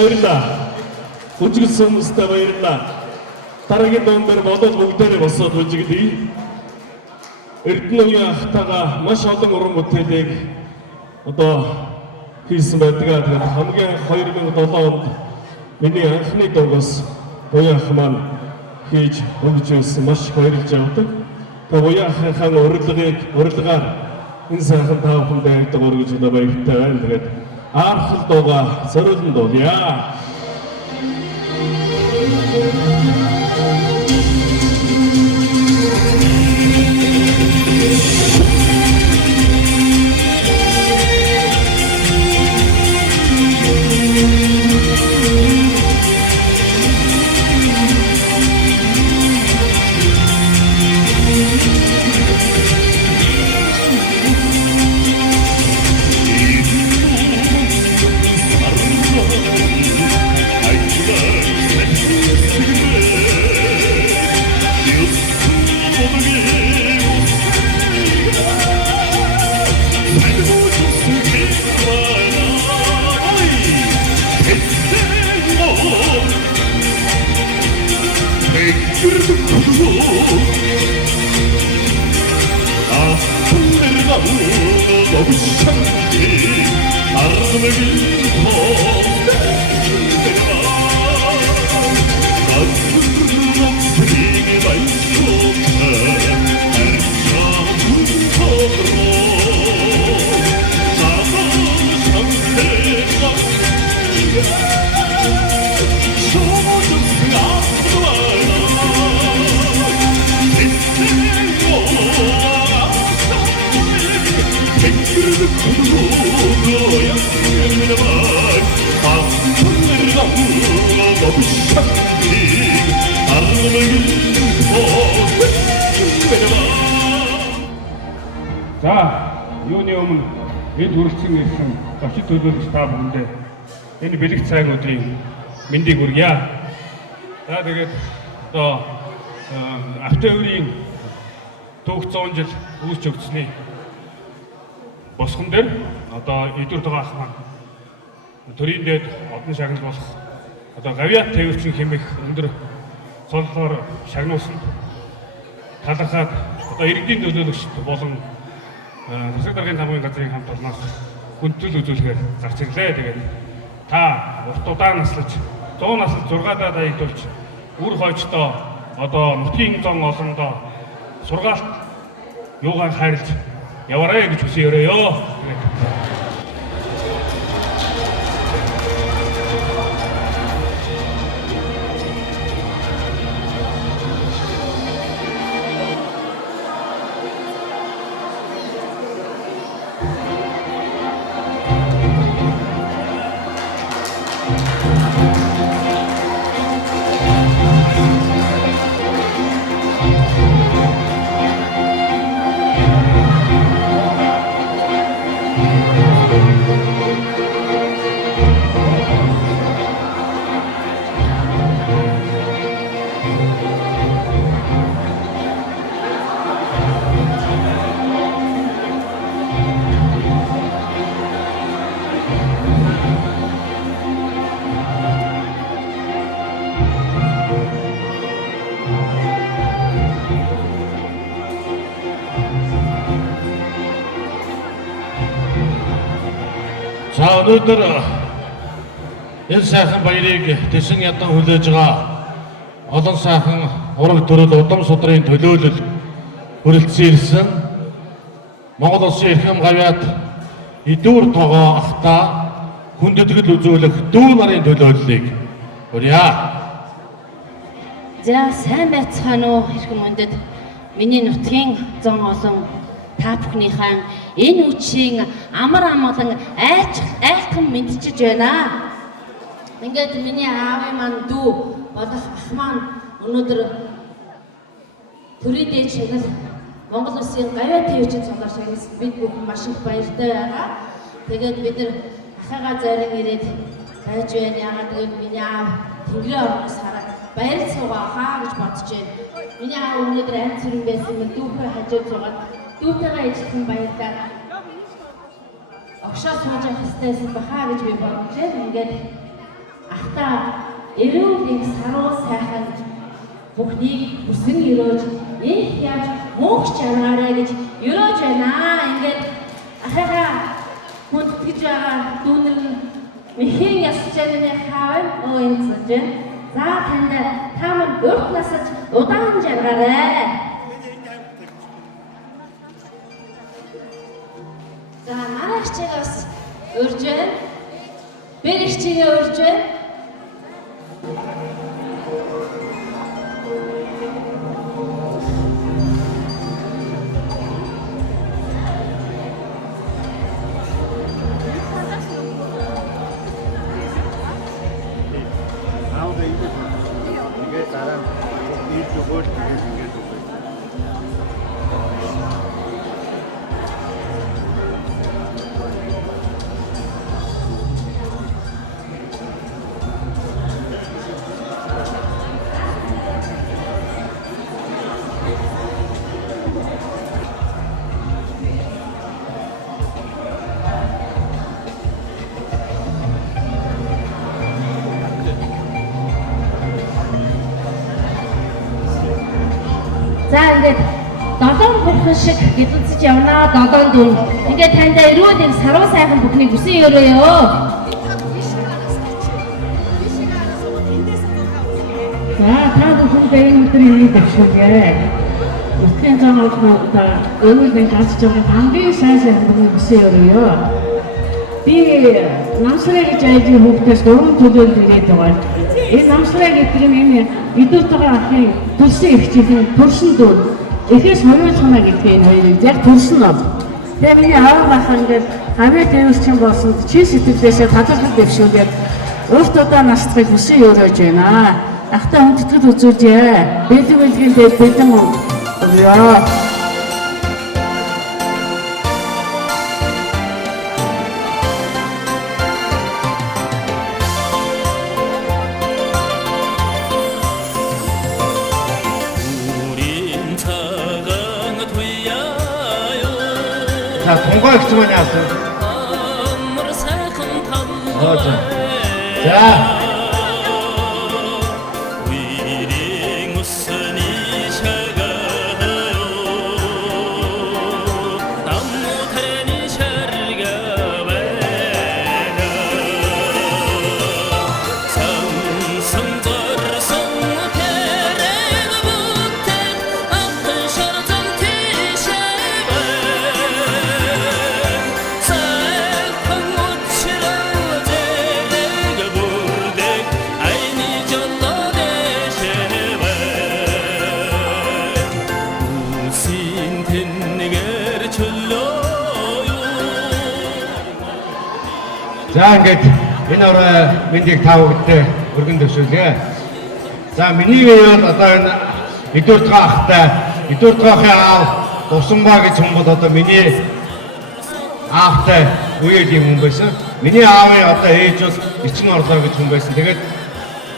Баярлалаа. Үжиглсэн хүмүүстээ баярлалаа. Дараагийн дуун дээр бодоод бүгдээрээ босоод үжиглэе. Эрдэнэ үеийн ахтайгаа маш олон уран бүтээлийг хийсэн байдаг. Тэгээд хамгийн 2007 онд миний анхны дугаас буян ах маань хийж өгч байсан, маш баярлж явдаг. Тэгээд буян ахын урилгаар энэ сайхан тав хүн дайгдаг гэж баяртай байна. Тэгээд архал дууга сорилн дуулъя. За, юуны өмнө энд хүрэлцэн ирсэн зочид төлөөлөгч та бүхэндээ энэ бэлэг цаг өдрийн мэндийг хүргье. За тэгээд одоо автоөрийн түүх 100 жил үүсч өгсөний босгон дээр одоо эдүр тугаа ах маань төрийн дээд одон шагнал болох одоо гавьяат тээвэрчин хэмээх өндөр цоллоор шагнуулсан талархаад одоо иргэдийн төлөөлөгчд болон засаг даргын тамгын газрын хамт олноос хүндэтгэл үзүүлэхээр гарч ирлээ. Тэгээд та урт удаан наслаж 100 наслд 6 даа даягдуулж үр хойчдоо одоо нутгийн зон олондоо сургаалт юугаар хайрлж яваарэ гэж хүсье өрөөё. За өнөөдөр энэ сайхан баярыг тэсэн ядан хүлээж байгаа олон сайхан ураг төрөл удам судрын төлөөлөл хүрэлцэн ирсэн Монгол Улсын эрхэм гавьяат эдүр тогоо ахта хүндэтгэл үзүүлэх дүү нарын төлөөллийг хүрье. За сайн байцгаана уу эрхэм хүндэт миний нутгийн зон олон та бүхнийхэн энэ үчийн амар амгалан айлтхан мэдчиж байна. Ингээд миний аавын маань дүү болох ах маань өнөөдөр төрийн дээд шагнал Монгол Улсын гавьяат тээвэрчин цоноор шагналсан бид бүхэн маш их баяртай байгаа. Тэгээд бид нар ахыгаа зарин ирээд байж байна. Яагаад гэвэл миний аав Тэнгэрийн орноос хараад баяр суугаа гэж бодож байна. Миний аав өнөөдөр амт сүрэн байсан мэт дүүхээ хажууд суугаад дүүтэйгээ ижлэн баярлаа. Огшоо сууж явах хэвчээс бахаа гэж би бодож байна. Ингээд ахтаа эрүүл их саруу сайхан бүхнийг бүсэн өрөөж их яаж мөнх чанараа гэж өрөөж байна. Ингээд ахыгаа хүндэтгэж байгаа дүүнэр мэхийн ясчааны хаав оонцож байна. За танд та мань урт насаж удаан жаргаарай. За манай хичээгээс урьж байна. Бэр хичээгээ урьж байна. За ингээд 7 бурхан шиг гэдэлцэж явнаа долоон дүн. Ингээд таньда эрүүл энэ саруу сайхан бүхнийг хүсэн өрөөё. За та бүхэндээ энэ өдрийн нэг дэвшүүлгээ. Өсгийн замуудаа өрөөл нэг ганц жоохон хамгийн сайн бүхнийг хүсэн өрөөё. Би намсраа гэж айдын хүүхдээс 4 төлөөлөл ирээд байгаа. Энэ намсраа гэдэг нь энэ идүүтэйгээ ахын төрсөн ихчийн төрсөн дүр. Эхээс хоёулахна гэдэг энэ хоёрыг яг төрсөн нь. Тэгээ миний аав бахан ингээд авиа төвөрчин болсон чи сэтгэлээсээ талархал дэвшүүлээд урт удаа насцыг хүсэн өрөөж байна. Ахтай хүндэтгэл үзүүлжээ. Бэлэг бэлгэндээ бэлэн өгөө. 자, 동거 액수 많이 왔어요. 자. За ингээд энэ орой мэндийг та бүхэнд өргөн дэвшүүлье. За миний үеэр одоо энэ Эдвард ахтай Эдвард ахын аав Усанбаа гэж хүн бол одоо миний аавтай үеийн хүн байсан. Миний аавын одоо ээж бол Эцэн орлоо гэж хүн байсан. Тэгээд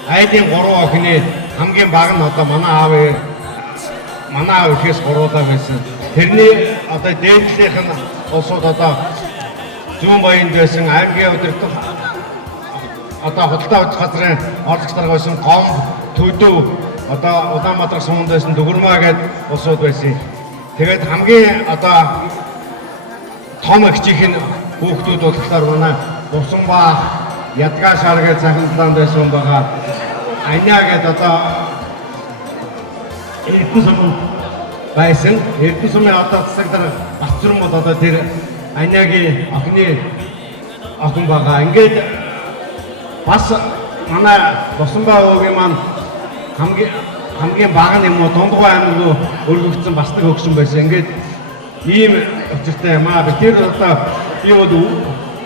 айлын 3 охины хамгийн бага нь одоо манай аав ихээс 3 байсан. Тэрний одоо дээдлийнх нь улсууд одоо зүүн баянд байсан аймгийн удирдах одоо худалдаа авах газрын орлогч нар байсан Гом, Төдөв, одоо Улаанбаатар суманд байсан Дүгүрмаа гэдэг улсууд байсан. Тэгээд хамгийн одоо том ихчийн хүүхдүүд болохоор манай Усанбаа, Ядгаа шар гэж захиалсан байсан байгаа. Аня гэдэг одоо Эрдэнэ сум байсан. Эрдэнэ сумын одоо засаг дарга Батцран бол одоо тэр Анягийн охин байгаа. Ингээд бас манай Усанбаа өвгийн маань хамгийн бага юм уу Дундгой аймаг руу өргөгдсөн бас нэг хөгшин байсан. Ингээд ийм өчиртэй юм аа. Тэр одоо би бол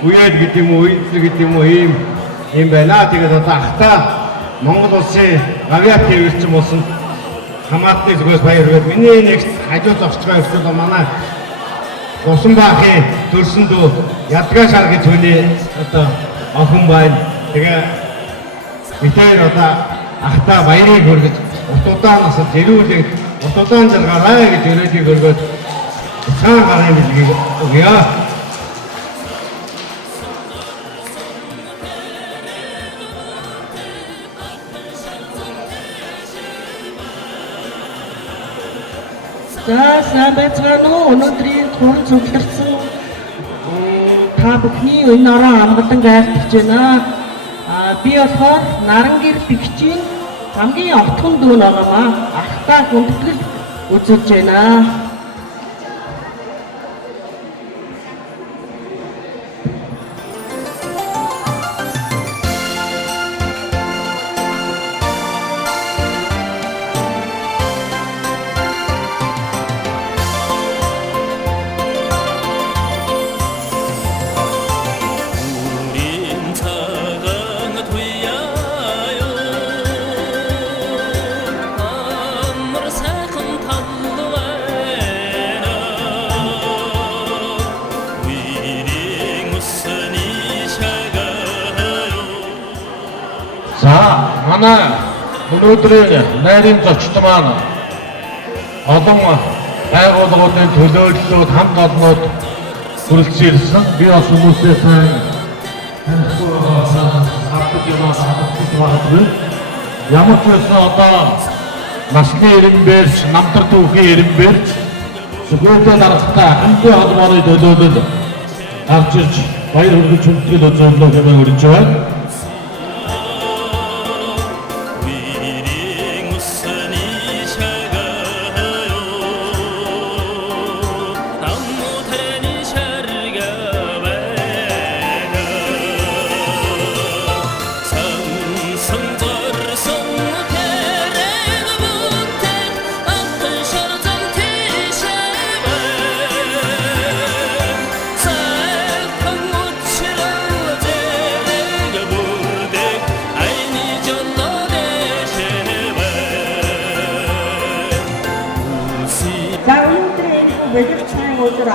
үеэд гэдэг юм уу, үйдэл гэдэг юм уу ийм байна. Тэгээд одоо ахта Монгол улсын авиат төвөрчин болсон хамаатны зүгээс баяр хүргэе. Миний нэгт хажуу зогсгоо өсвөл манай Усанбаахын төрсөн дүү Ядгаа шар гэж хүний одоо охин байна. Тэгээ битээр одоо ахта баярыг хүргэж утудаан насад зэрүүлээд утудаан жаргаарай гэж өрөөдгийг өргөөд цаан гарын билгийг өгье. За сайн байцгаана уу? Өнөөдрийн туран цугларсан та бүхний энэ орон амгалан айлтгаж байна. Би болохоор Нарангэр бэгчийн хамгийн отхон дүү ногоомаа ахтай хүндэтгэл үзүүлж байна. Манай өнөөдрийн найрын зочд маань олон байгууллагуудын төлөөллүүд хамт олнууд хүрэлцэн ирсэн. Би бас хүмүүсээ сайн танихгүй байгаа. Ямар ч байсан одоо насны 90 бэрч, намтар түүхийн 90 бэрч Сүхбэдэ дарагтаа хамтын холбооны төлөөлөл гарч ирж баяр хүргэж хүндэтгэл үзүүлэлт хэмээн өргөж байна. Бэлгэвчний өдөр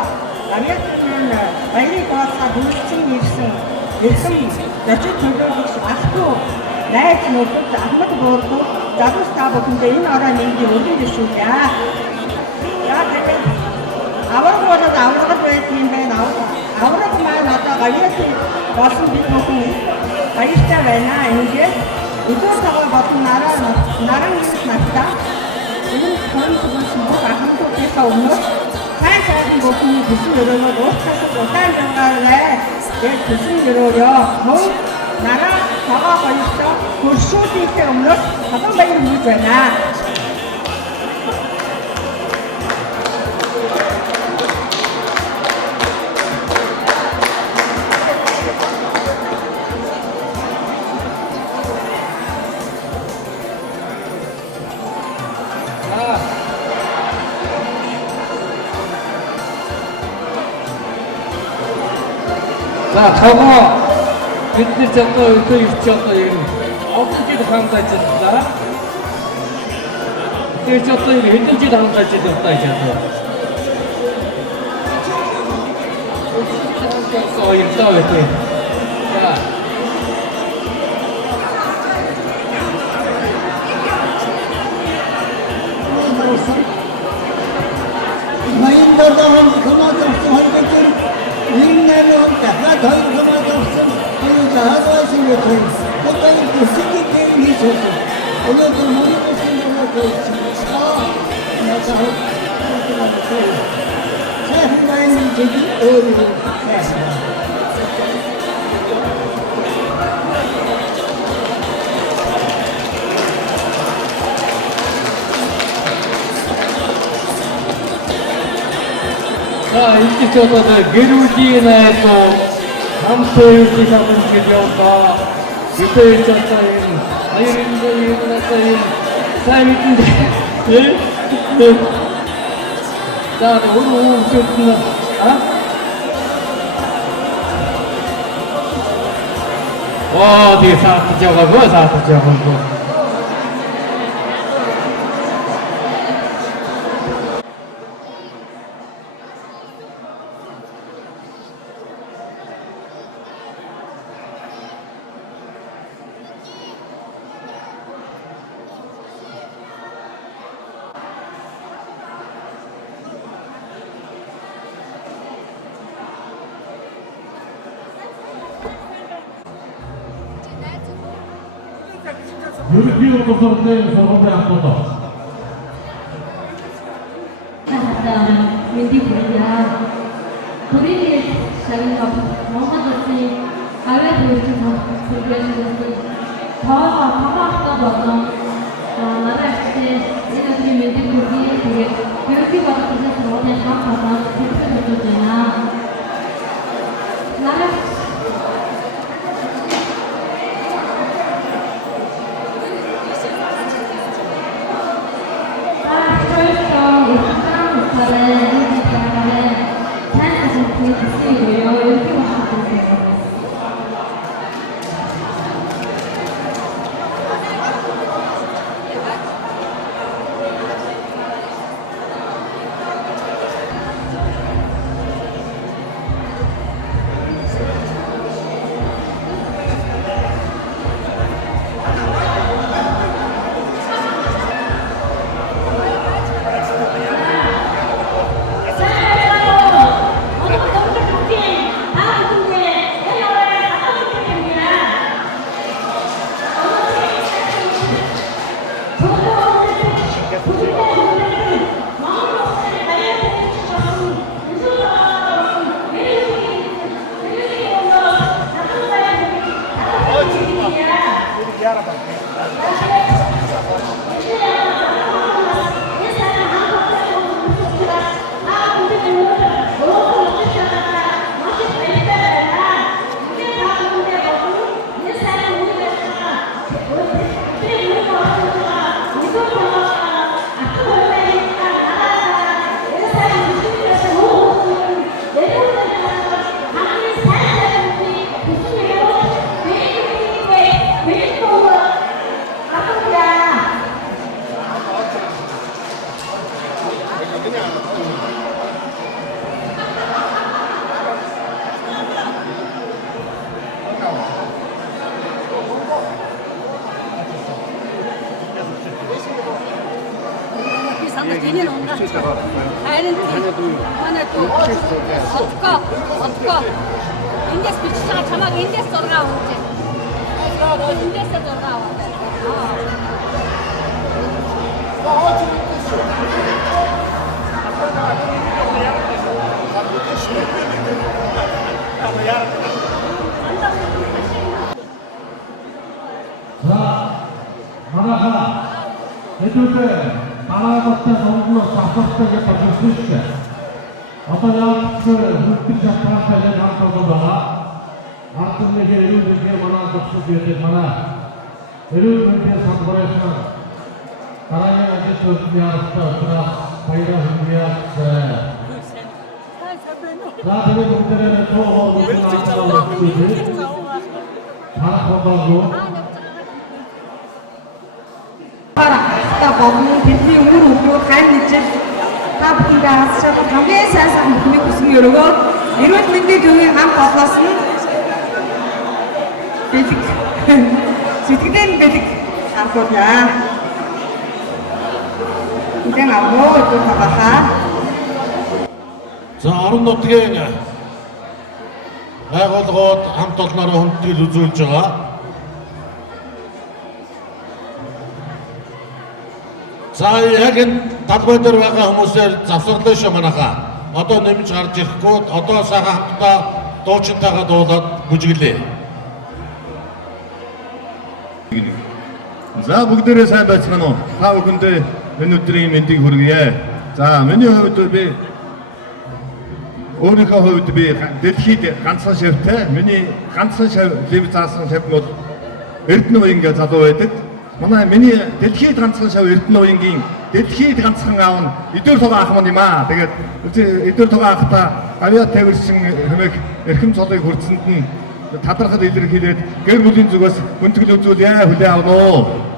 Америкийн баярыг даатаа бүрдсэн ирсэн эрхэм зочид төлөөлөгч Алтуу найз нөхөд Ахмад Боордуу залуус та бүхэндээ энэ орой нэмгийн өргөн дэвшүүлье. Яа тэгээд авраг болоод аврагд байсан юм байна. Авраг маань одоо гавьяатын болсон бид бүхэн баяртай байна. Ингээд өдөр цагаа болон наран ирс надтай энэ конференцийн бүх ахмадуудынхаа өмнөөс сайхан бүхний бүсэн өрөөнөд уутахаас удаан jangaалаа. Яг бүсэн өрөөрөө хөө нараа цагаа хоёроо хөршөөдийнхээ өмнөөс халуун баяр хийж байна. За тогоо бид нар ч одоо өдөө ирч одоо юм олон жил хамт ажиллаа. Тэр ч одоо хэдэн жил хамт ажиллаж байгаа юм одоо. Ой юм таа үү. За. Mayın dağdan kımatımsın hareketler. Ürünlerle daha kımatımsın. Bunu daha da götürün. Bu da kesinlikle değil hiç olsun. Onu da mutluluksun ona koysun. Ne sahip. Sen mayın çekip öğrenin. За энэ ч одоо гэр бүлийн найз хамтын үеийн хамт гэж яваа. Бид ч одоо энэ аюулгүй одоо энэ сайн мэдэн за өөрөө нь ди саатж байгаа. Ерөнхий боловсролын сургуулийн хамтууд. Мэндийг хүргье. Төрийн шагнал Монгол Улсын авиа төрийн хөтөлбөрийн тоогоо болон нараачтай энэ мэндийг хүргье. Тэгээд ерөнхий боловсролын сургуулийн хамт олон төлөвлөж байна. Нараач Ini nongga. Aynen. Mana tuh? Otko. Indes bicara sama Indes orang aja. Indes orang aja. Араагатай сонгоно савсагтайг бодсон шүү дээ. Одоо яг хөлтөж чадхаатай яг хамт олон байгаа. Ардныг эрүүлэхээр манай зөвшөөрөл өгөх манай эрүүлэндээ самбарсан дараагийн ажил явуулалтаа учраас баяраа хүлээж Заавал бүгдээрээ тоогоо болон бидний өмнө өгөөд хайн нижил та бүхэндээ хасчаад хамгийн сайхан бүхнийг хүсэн өрөөгөө эрүүл мэндийн төвийн хамт олноос нь бэлэг сэтгэлийн бэлэг хамтуулнаа. Идэн амуу өгөх хаваа. За орон нутгийн байгууллагууд хамт олноор хүндэтгэл үзүүлж байгаа. За яг энэ талбай дээр байгаа хүмүүсээр завсарлаа шүү манайхаа. Одоо нэмж гарч ирэхгүй одоо сайхан хамтдаа дуучинтайгаа дуулаад бүжиглээ. За бүгдээрээ сайн байцгаана уу? Та бүхэндээ энэ өдрийн мэндийг хүргье. За миний хувьд би өөрийнхөө хувьд би дэлхийд ганцхан шавьтай. Миний ганцхан шав лив заасан шав бол Эрдэнэ уянгийн залуу байдаг. Миний дэлхийд ганцхан шав Эрдэнэ уянгийн дэлхийд ганцхан аав нь Эдвэр Туган ах маань юм аа. Тэгээд Эдвэр Туган ахта авиа тавирсан хэмээх эрхэм цолыг хүртсэнд нь тадрахад илэрхийлээд гэр бүлийн зүгээс хүндэтгэл үзүүлээ хүлээ авна уу.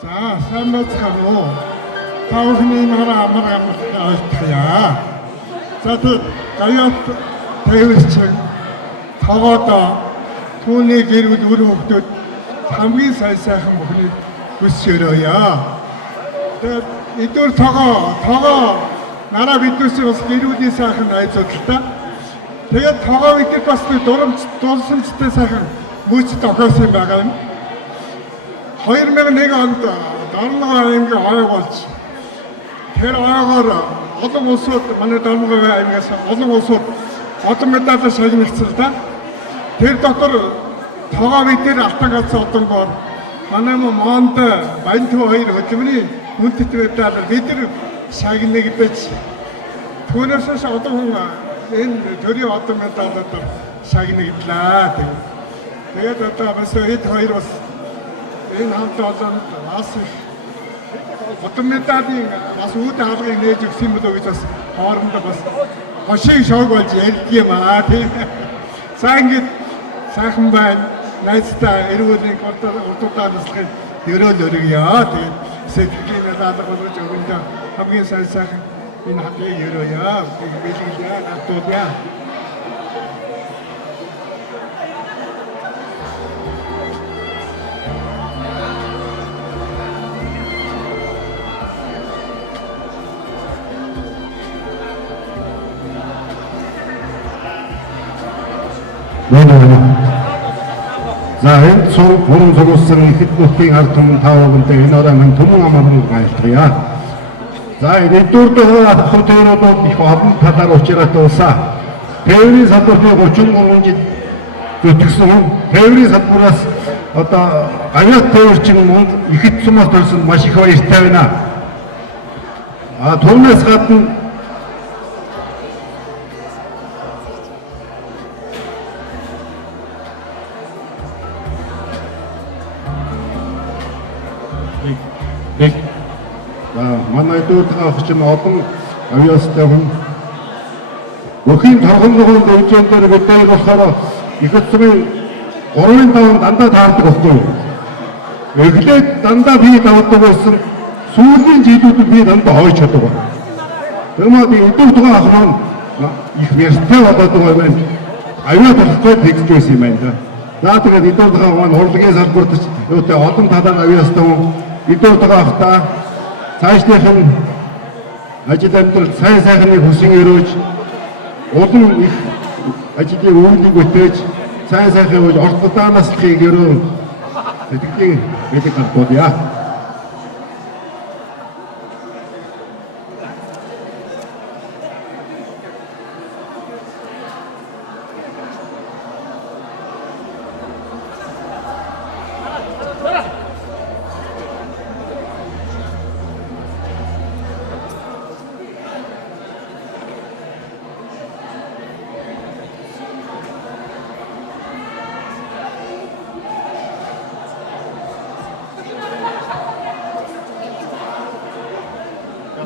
자, 산마차로 타오스니 나라 아마라 아스타야. 자트 가야 대우스층 타고다 돈이 기르고 우리 목도 хамгийн сайхан бүхний өсөөрөөя. Тэгээд эдгээр тогоо нараа биднээс бас гэрүүдийн сайхан айцуудтай. Тэгээд тогоо идэг бас дурсамжтай сайхан мөч тогоосон байгаа юм. 2001 онд Дарнага аймгийн ойг болж тэр ойгоор олон улсууд манай Дарнага аймгаас олон улсууд олон медаль шагнагдсан л да. Тэр дотор тогоо бидээр алтан галзуу одонгоор манай Монд Баянтүү хоёр хөдөлмөрийн үн тэтгэврээр бид нар шагнагдаж түүнээс одоо энэ төрийн одон медалд шагнагдлаа. Тэгээд одоо бас эд хоёр бас энэ хамт олонд бас одон медалийн бас үүд хаалгыг нээж өгсөн юм болоо гэж бас хоорондоо бас хошиг шог болж ярьд юм аа тийм. За ингэж сайхан байна. Найзтай эрүүлийн урдуудаа наслахын өрөөл өргөё. Тэгээд сэтгэлийн наадах болгож өгөндө хамгийн сайн сайхан энэ хатыг өрөөё. Бэлгэлээ натуудъя. За энэ цог бүрэн зурсан ихэд нутгийн ард түмэн та бүхэндээ энэ орой минь түмэн амархан баярлая. За энэ дөрөвдөө хотелууд их олон талаар учраад улсаа. Тээврийн салбарын 33 жил зүтгэсэн хүн тээврийн салбараас одоо гавьяат тээвэрчин мөн ихэд цумаас төрсөн маш их баяртай байна. Түүнээс гадна манай дүүртээ авч юм олон авьяастай хүн бүхийн торгонлогын дэвжээндээр бүтээл болохоор ихэд цумын 3-5 дандаа таардаг байхгүй. Эхлээд дандаа би давдаг байсан сүүлийн жилүүд би дандаа хойч чаддаг байна. Тэгмээд өдөр тугаан ах маань их вэртэй болоод байгаа юм байна. Авьяа болохгүй тэгж байсан юм байна. За тэгээд өдөр тугаан маань урлагийн салбарт юутай олон талаар авьяастай хүн өдөр тугаан ахтаа цаашдынх нь ажил амьдрал сайн сайхныг хүсэн өрөөж улам их ажлын үйлдвэрлэлийг бүтээж сайн сайхан үйл орт удаанаас л хийгэрөө сэтгэлийн мэдээ гаргуулъя.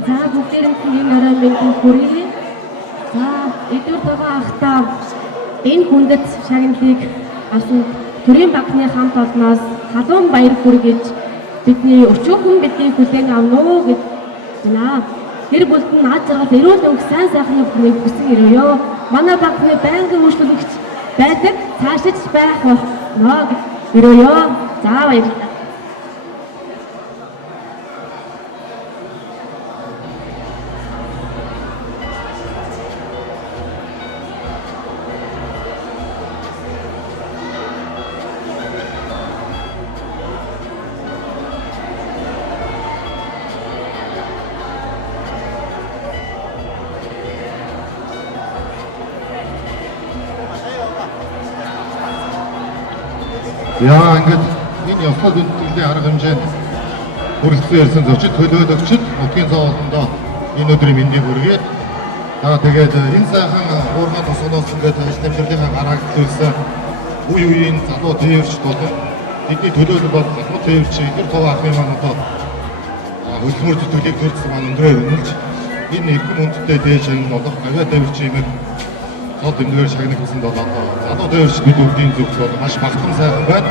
За бүгдээрээ энэ орой мэнд хүргэе. За эдгээр байгаа ахтаа энэ хүндэт шагналыг авсан төрийн банкны хамт олноос халуун баяр хүргэж бидний өчүүхэн бидний хүлээн авна уу гэж байна. Тэр бүлд нь аз жаргал эрүүл өнгө сайн сайхны бүхнийг хүсэн ирээё. Манай банкны байнгын үйлчлэгч байдаг цаашиж байх болно гэж ирээё. За баярлалаа. Яа ингээд энэ явцад үндсэлийн арга хэмжээнд хүрэлцэн ярьсан зочид төлөөлөгчд нутгийн цаавалтандаа энэ өдрийн мэндийг хүргэе. Тэгээд энэ сайхан уурмаа тусгоноос ингээд ажил амьдралынхаа гарааг төлсөн үе үеийн залуу тээвэрч болон бидний төлөөлөл бол залуу тээвэрч эдгээр тоо ахмын маань одоо хөлбөмбөр зүтгэлийг төрсөн маань өндрөөр үнэлж энэ эрхэм хүндтэй дээж болох авиа тээвэрч юм тод өндөр шагнагдсан бол залуу тээвэрч бид үрдийн зүгт бол маш багтан сайхан байна.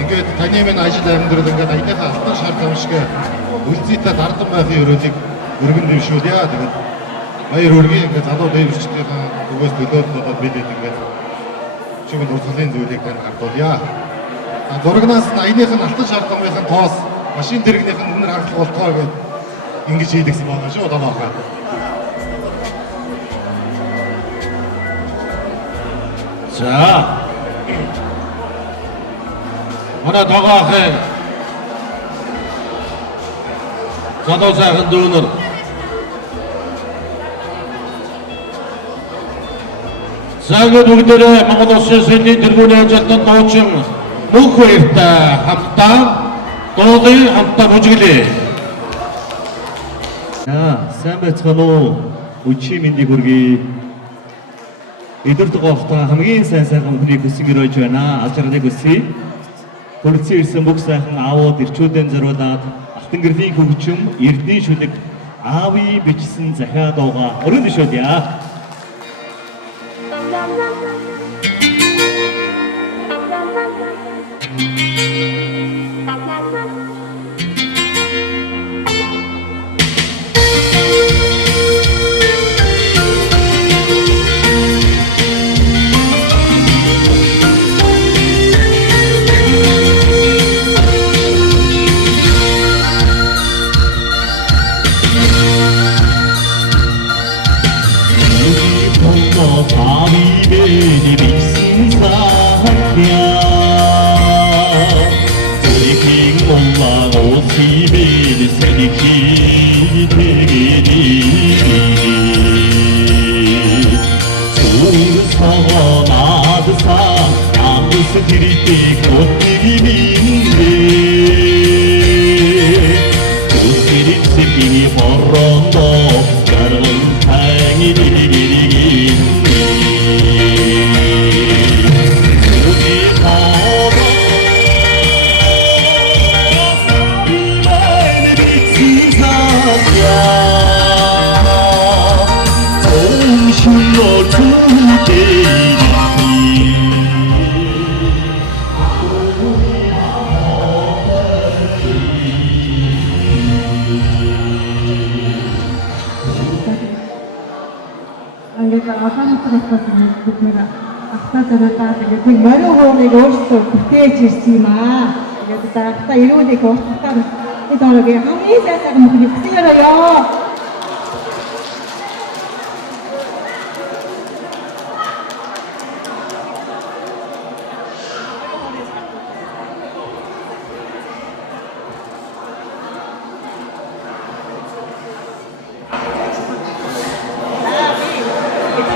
Ингээд таны минь ажил амьдрал ингээд аяныхаа алтан шар замшиг үлзийтэй дардан байхын өрөөлийг өргөн дэвшүүлье. Тэгээд баяр үргийн ингээд залуу тээвэрчдийнхээ зүгээс төлөөлөл болоод бид ингээд чигэн урсгалын зүйлийг тань хардуулъя. Зурагнаас нь аяных нь алтан шар замынхаа тоос машин дэргнийх нь үнэр харагдах болтгоо гэж ингэж хийдэгсэн байгаа шүү одоохоо. За. Манай тоогоохын залуу сайхан дүүнэр Сагад бүгдээрээ Монгол Улсын сүлийн тэргүүний ажилтан дуучин мөнх баяртай хамтдаа дуулын хамтдаа бүжиглээ. Сайн байцгаана уу? Өчигдөр мэндийг хүргэе. Эдгээр тоогоохтой хамгийн сайн сайхан хүнийг хүсэж ирж байна. Аз жаргалыг хүсье. Хүрэлцэн ирсэн бүх сайхан аавууд ирчүүдэн зориулаад алтан гэрлийн хөгжим эрдний шүлэг аавын бичсэн захиа дууга өргөн дэвшүүлье. 입에 새기기 되기니 좋은 상어 나드사 아무스 드릴 때 꽃튀김인데 그스린 새끼니 버런도 다른 탕이 되기니 정신로 두개니 Ингээд ахантай болсон бид нэр ахтай зэрэгтэй тэгээд нэг морин хоолыг өөрсдөө бүтээж ирсэн юм аа. Тэгээд дараахта ирүүлэх уучлалтаар бид өөрөгийн хамгийн сайхан мөхийг бүтээерөө.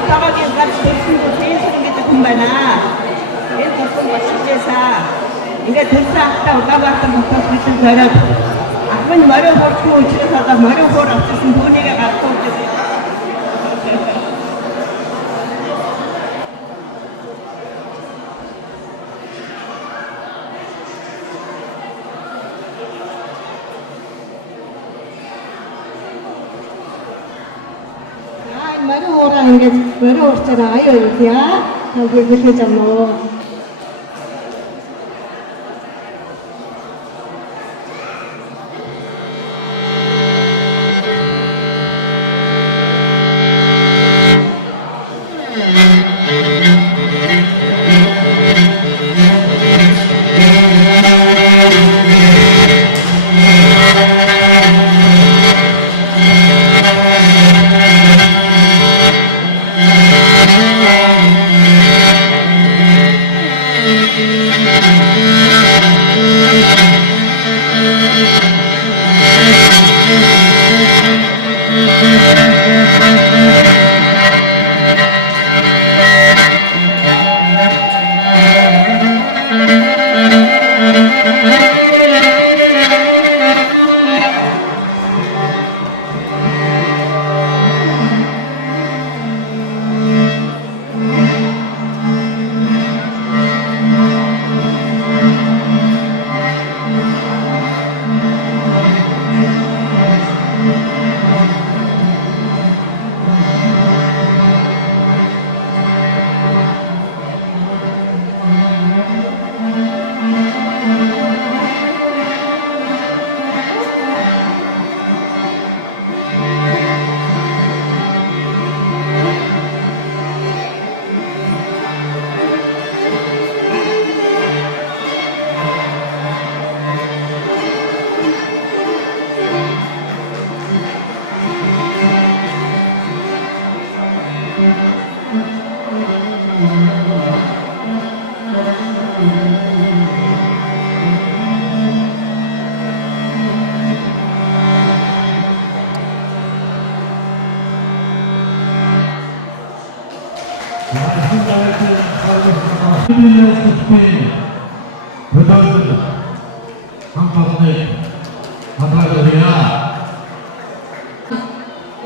Tawagan kan sesuatu yang kita kumbana, ini kosong masih jasa, ini tersa tahu kabar tentang itu garam. Aku ni baru waktu cerita tak baru orang sesungguh ni kan aku tu. Baru orang ingat, baru orang cerai ya, kalau begitu jamu.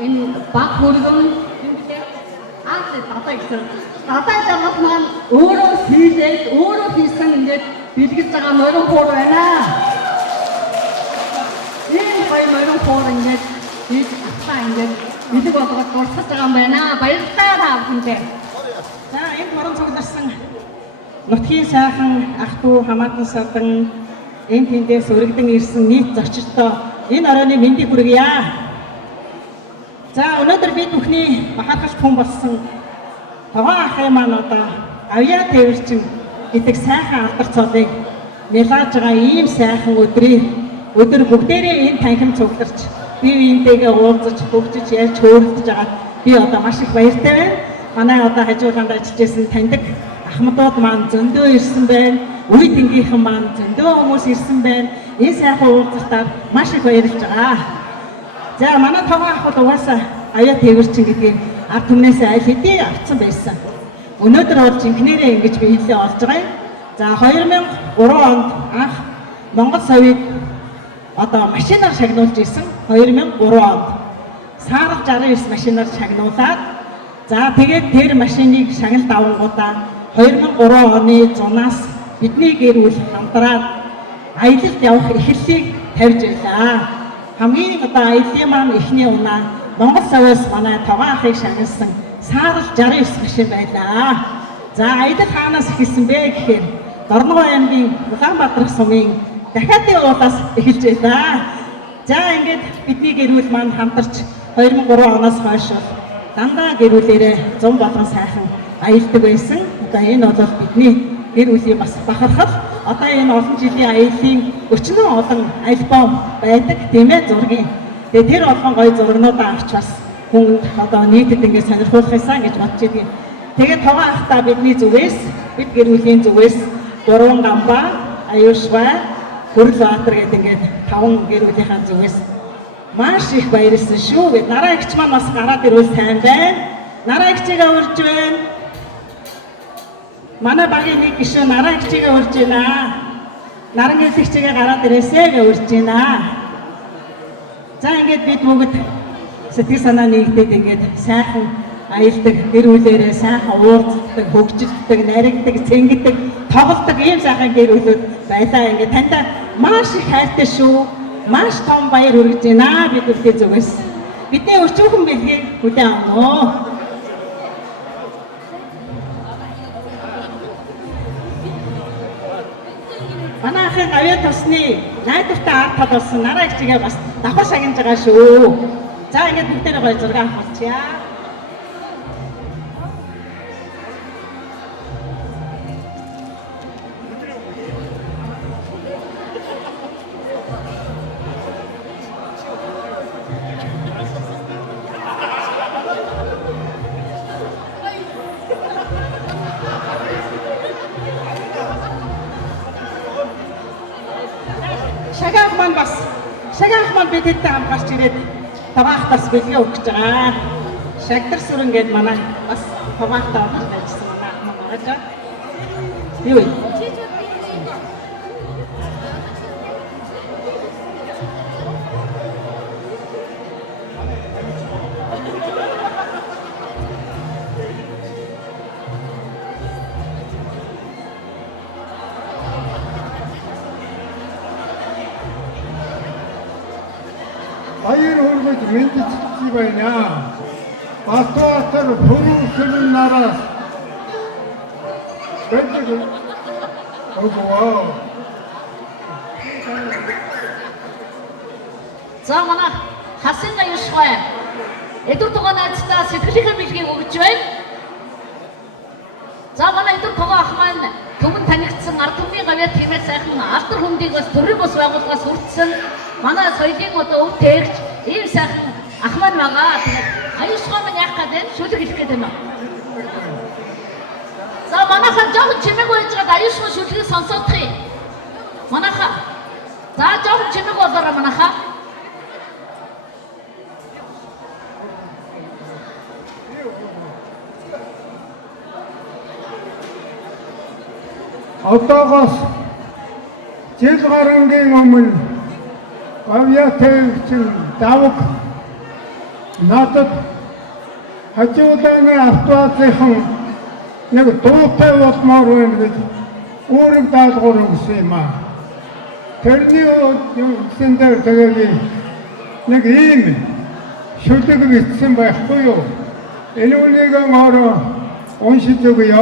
Энэ баг хөргөн татаа гэсэн. Татаа замаас маань өөрөө хийсэн ингээд бэлгэж байгаа морин хоор байна. Энэ хоёр морин хоор ингээд бид атаа ингээд бэлэг болгоод дурсаж байгаа юм байна. Баярлалаа та бүхэндээ. За энэ морин цугларсан нутгийн сайхан ах トゥ хамаатан садан энэ тэндээс өргөдөн ирсэн нийт зочдтой энэ оройны мэндийг хүргье. За өнөөдөр бид бүхний бахархаж хүн болсон тогоо ахын маань одоо авьяа тээвэрчин гэдэг сайхан алдар цолыг нялааж байгаа ийм сайхан өдөр бүгдээрээ энэ танхим цугларч бие биентэйгээ уулзаж хөгжиж ярьж хөөрөлдөж байгаа би одоо маш их баяртай байна. Манай одоо хажууганд ажиллаж байсан таньдаг ахмадууд маань зөндөө ирсэн байна. Үе тэнгийнхэн маань зөндөө хүмүүс ирсэн байна. энэ сайхан уулзалтаар маш их баярлж байгаа. За манай таван ах бол угаасаа аяа тэрчин гэдгийг ард түмнээсээ аль хэдийн авцсан байсан. Өнөөдөр бол жинхнэрээ ингэж би хэлээ олж байгаа юм. За 2003 онд анх Монгол совийг одоо машинаар шагнуулж исэн 2003 онд Саарал 69 машинаар шагнуулаад за тэгээд тэр машиныг шагналд авангуудаа 2003 оны зунаас бидний гэр бүл хамтраад аялалд явах эхлэлийг тавьж байлаа. Хамгийн одоо аяллаа маань эхний унаа Монгол совоос манай таван ахыг шагналсан Саарал 69 машин байлаа. За аялал хаанаас эхэлсэн бэ гэхээр Дорногов аймгийн Улаанбаатар сумын дахиадын уулаас эхэлж байлаа. За ингээд бидний гэр бүл маань хамтарч 2003 оноос хойш дандаа гэр бүлээрээ 100 болгон сайхан аялдаг байсан. Одоо энэ бол бидний гэр бүлийн бас бахархал. Одоо энэ олон жилийн аяллаа 40 олон альбом байдаг тийм ээ зургийн. Тэгээ тэр олон гоё зургнуудаа авч бас хүн одоо нийтэд ингээд сонирхуулах юмсан гэж бодож идэв. Тэгээд таван ахта бидний зүгээс бид гэр бүлийн зүгээс Гурван Гамбаа, Аюушбай, Хүрлбаатар гэдэг ингээд таван гэр бүлийнхаа зүгээс маш их баярлсан шүү. Гэт нараа эгч маань бас гараад ирвэл сайн байна. Нараа эгчигээ урьж байна. Манай багийн нэг гишүүн нараа эгчигээ урьж байна. Наран гэлэгчигээ гараад ирээсэй гэж урьж байна. За ингээд бид бүгд сэтгэл санаа нэгдээд ингээд сайхан аялдаг, гэр бүлээрээ сайхан уулздаг, хөгжөлдөг, наригдаг, цэнгдэг, тоглодог ийм сайхан гэр бүлүүд байлаа. Ингээд таньда маш их хайртай шүү. Маш том баяр хүргэж байна бид бүхний зүгээс. Бидний өчүүхэн бэлгийг хүлээн авна уу. Манай ахын авьяа тосны найдвартай ард тал болсон нараа эгчигээ бас давхар шагнаж байгаа шүү. За ингээд бүгдээрээ гоё зураг авах болчихъя. Шагаах маань бид хэдтэй хамт гарч ирээд таваахтаас бэлгээ өгч байгаа. Шагдар сүрэн гээд манай бас таваахтаа хамт ажилласан манай ах маань байгаа. Юу вэ? Баяр хүргэж мэдчихсэн байна. Батбаатар бүрүүлсэн нараас байдаг. Оо. За манай Хасан Аюушбай эдгээр тугаан найзтаа сэтгэлийнхээ бэлгийг өгч байна. За манай эдгээр тугаан ах маань түмэн танигдсан ард түмний гавьяа тиймэр сайхан алдар хөндийг бас төрийн бус байгууллагаас хүртсэн манай соёлын одоо өв тээгч ийм сайхан ах маань байгаа. Тэгээд Аюушбай маань яах гэдэг шүлэг хэлэх гэдэг юм. За манайхаа жоохон чимэг байж байгаа Аюушбай шүлгийг сонсоодох юм. Манайхаа за жоохон чимэг болоорой манайхаа. Одоогоос жил гарангийн өмнө гавьяа тээгчин давг надад хажуудааны автоазынхан нэг дуутай болмоор байна гэж үүрэг даалгавар өгсөн юм аа. Тэрний үсэн дээр тэгээд нэг ийм шүлэг бичсэн байхгүй юу? Энэ үнийг өөрөө уншиж өгье.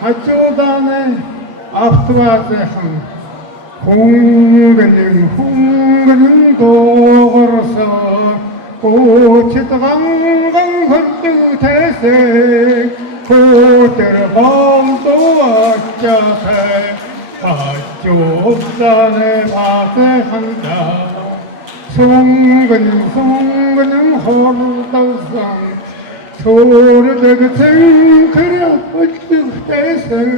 Хажуудааны автоазынхан Хөнгөн доогорсоо Кочит ганган хөлтөг тэсэг Көтер балдуу ачаахай Хажуудааны автоазынханда Сүнгэн хордосон Төрдөг цэнхэр хөлтөг тэсэг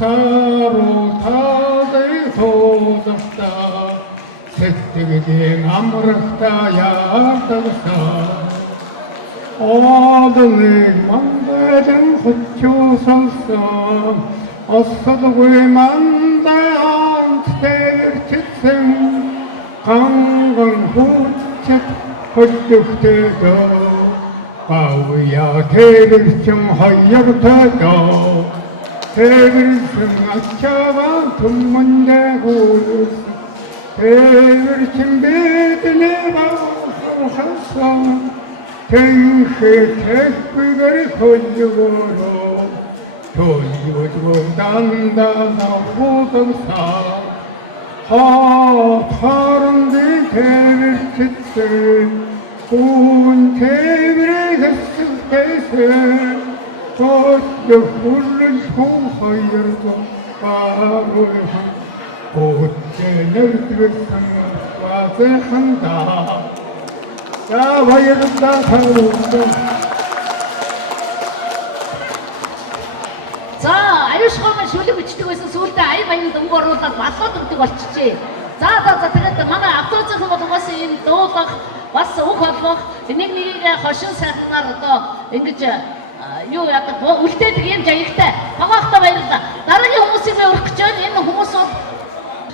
Сару тадай суудахтаа сэтгэлийн амрахтаа яадагсаа Одныг мандайдан хүчүүсэлсэн Осолгүй мандай амт тэрчсэн Ганган хүчит хөдөлгөдөө Бауя тэрчэн хоёртойдоо Тэрчэн ачааван түммэндэгүүс Тэрчэн бэднэ баахасан Тэнхэ тэхбигэр хөлгөөрөө Төлөвдгөө дандаа хутамсаа Хааранды тэрчэтсэн Хүн тэрхэсэсэн Төдөө хүлэн хүн хоёрдоо бааруухан Өтөнөрдгөсөн базэхандаа За баярлалаа тань. За аюушгүй шүлэг бичдэг байсан сүүлдээ ая баян дөнгө оруулаад баллууд өгдөг болчихжээ. За тэгээд манай автобусын болгоос энэ дуулах бас үг болгох нэг хошин сайхнаар одоо ингэж юу яадаг үлдээдэг юм жаягтай. Багаахтай баярлалаа. Дараагийн хүмүүсийг өрөх гэж байна. Энэ хүмүүс бол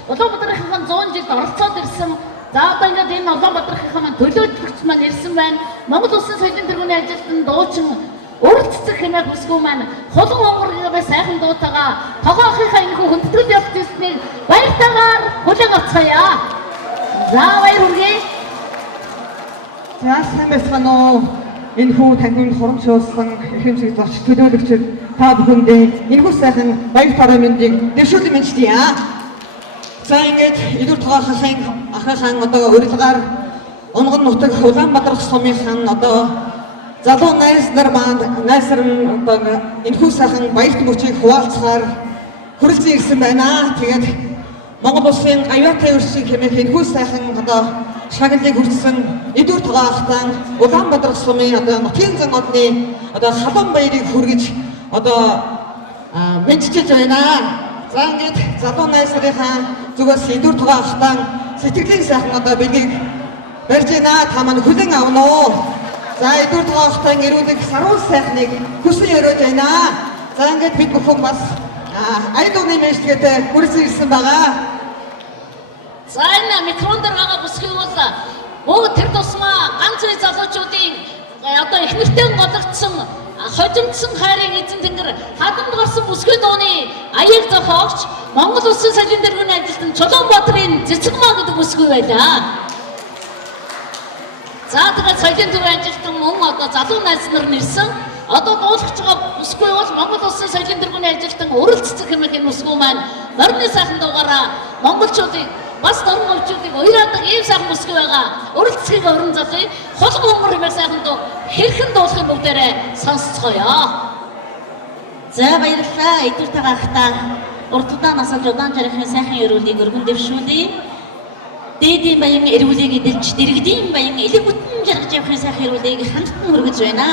Улаанбаатарынхан 100 жилд оролцоод ирсэн. За одоо ингээд энэ Улаанбаатарынхан төлөөлөгч маань ирсэн байна. Монгол Улсын соёлын тэргүүний ажилтан дуучин Уралцдаг хэмээх бүсгүй маань хулан хонгоргийн сайхан дуутайгаа тогоохынхаа энэхүү хүндэтгэл явц зүйлснийг баяртайгаар хүлээн авцгаая. За баяр хүргэе. За сайн байцгаана уу. Энэхүү танхимд хоромжуулсан хэмжиг зоч төлөөлөгчд та бүхэндээ энэхүү сайхан баяр талын мэндийг дэвшүүлэн мэдчихдээ. За ингээд Идүр Тогоохын ахыхан одоо урилгаар Онгон нутаг Улаанбаатар сумынхан одоо залуу найз нар маань одоо энэхүү сайхан баярт мөчийг хуваалцахаар хүрэлцэн ирсэн байна. Тэгээд Монгол Улсын аюутай өршиг хэмээх энэхүү сайхан одоо шагналыг хүртсэн Идүр Тогоохтан Улаанбаатар сумын одоо нутгийн зан одны одоо халуун баярыг хүргэж одоо мэдчилж байна. За ингээд залуу найз нарын зүгээс Идүр Тогоохтан сэтгэлийн сайхан одоо бэлгийг барьж байна. Та маань хүлээн авна уу? За Идүр Тогоохтан ирүүлэх саруул сайхныг хүсэн өрөөж байна. За ингээд бид бүхэн бас айдууны мэдлэгээр хүрсэн ирсэн байгаа. За энэ микрофон дээр байгаа бүсгүй бол бүгд тэр тусмаа ганц үе залуучуудын одоо их нэртэй голөгдсөн хожимдсан хайрын эзэн тэнгэр хадамд гарсан бүсгүй дууны аяыг зохиогч Монгол Улсын соёлын тэргүүний ажилтан Чулуунбаатарын Цэцэгмаа гэдэг бүсгүй байлаа. За тэгээд соёлын тэргүүний ажилтан мөн одоо залуу найз нар нэрсэн одоо дуулах байгаа бүсгүй бол Монгол Улсын соёлын тэргүүний ажилтан Уралцдаг хэмээх энэ бүсгүй маань морины сайхан дуугаараа монголчуудыг бас дөрвөлчүүдийг уяраадаг ийм сайхан бүсгүй байгаа. Уралцгийг орон залыг хулгай хонгор хэмээх сайхан дуу хэрхэн дуулахын бүгдээрээ сонсцгоё. За баярлалаа. Идүр Тогоохтаа урддаа насалж удаан жаргахын сайхан өрөөлийг өргөн дэвшүүлье. Дээдийн баян эрүүлийг эдэлж дэрэгдийн баян элэг бүтэн жаргаж явахын сайхан өрөөлийг хандтан хүргэж байна.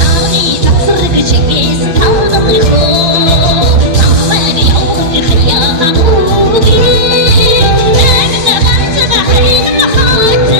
Hãy subscribe cho kênh Ghiền Mì Gõ để không bỏ lỡ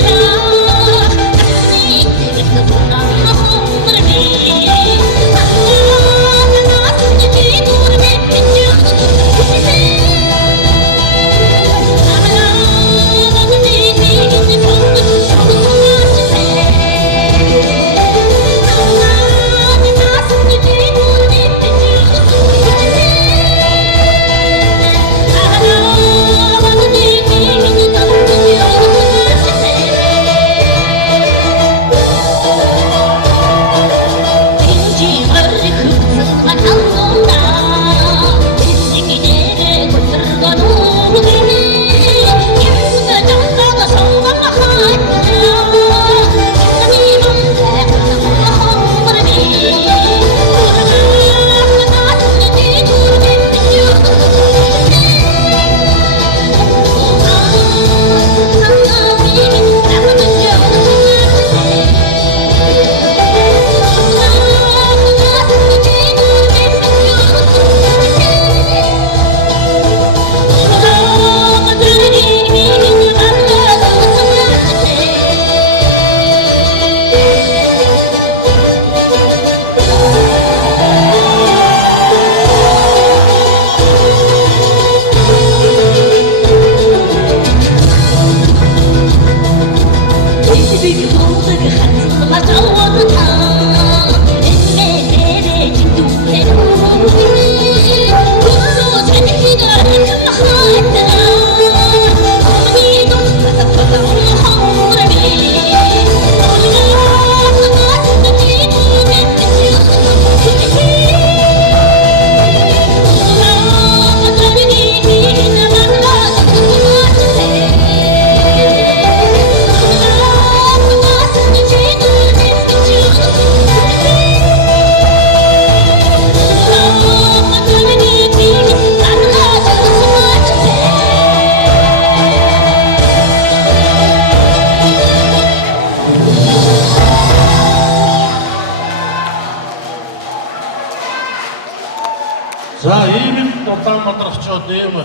За ийм Улаанбаатарчууд ийм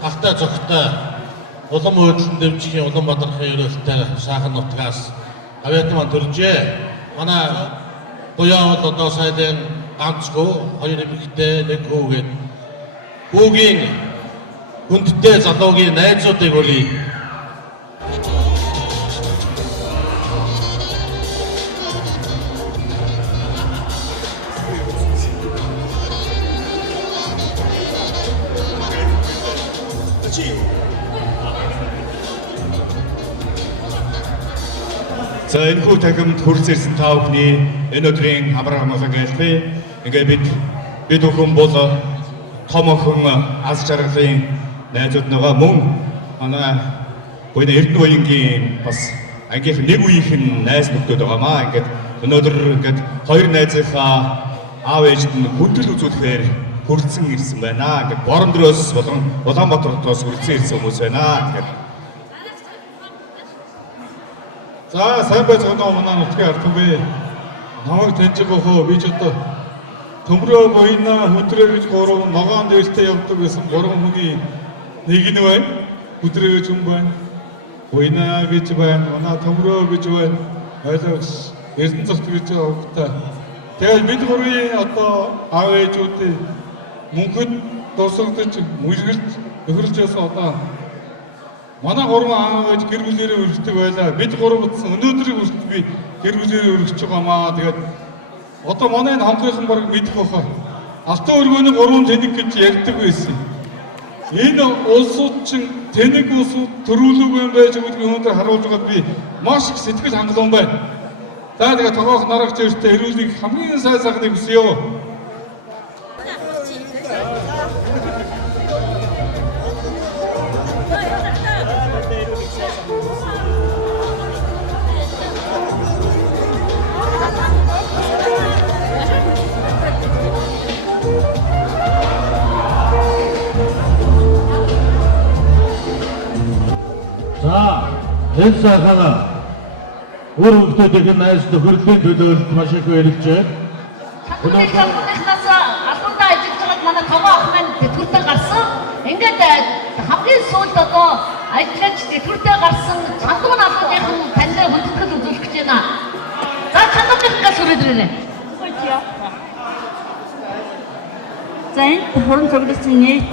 алтай зөгтэй улам хөдлөн дэмжихийн Улаанбаатарын ерөөлтэй сайхан нутгаас авиатман төржээ. Манай буяа бол одоо саяхан ганцгүй хоёр эмэгтэй нэг хүүгээд хүүгийн хүндтэй залуугийн найзуудыг үлээ. За энэхүү тахимд хүрч ирсэн та бүхний энэ өдрийн амар амгалан гэлбэ. Ингээ бид бүхэн бол том охин аз жаргалын найзууд байгаа мөн манай буйна Эрдэнэ буянгийн бас ангийнх нэг үеийнхэн найз нөхдөд байгаамаа. Ингээд өнөөдөр ингээд хоёр найзынхаа аав ээжд нь хүндэл үзүүлэхээр хүрцэн ирсэн байна. Ингээд борон дөрөөс болон Улаанбаатарт хүрцэн ирсэн хүмүүс байна. Ингээд За сайн байцгаана манай нутгийн ард түмээ. Намайг таньж байгаа би ч одоо төмрөө буйна хөдрөө гэж гурав ногоон дээртэй явдаг гэсэн гурван хүний нэг нь байна. Хөдрөө гэж хүн байна. Буйна гэж байна. Манай төмрөө гэж байна. Ойлгож Эрдэнэцэгт гэж байгаа. Тэгээд бид гурвын одоо аав ээжүүдийн мөнхөд дурсагдж мөргөлж өхөрлж байсан одоо манай гурван аав ээж гэр бүлээрээ өргөдөг байлаа. Бид гурав утсан өнөөдрийг хүртэл би гэр бүлээрээ өргөж байгаамаа. Тэгээд одоо манай энэ хамтрынхан баг мэдэх баха. Алтан өргөөний гурван тэнэг гэж ярьдаг байсан. Энэ улсууд чинь тэнэг улсууд төрүүлэг юм байж өгдгийг өнөөдөр харуулж байгаад би маш их сэтгэл хангалуун байна. За тэгээд тохиох нарагч өртөө хэрүүлгийг хамгийн сайн сайхныг хүсье. Энэ сайхана өөр хүмүүсийн найз нөхөрлийн төлөөлөлд маш их баярлжээ. Өнөөдрөөс албандаа ажиллаж байгаад манай таваа ах маань тэтгэвртэй гарсан. Ингээд хамгийн сүүлд одоо ажиллаж тэтгэвртэй гарсан чандуун албаныхан таньд хүндэтгэл үзүүлэх гэж байна. За чандууныхаас хүрээд ирэнэ. За энэ хуран цугласан нийт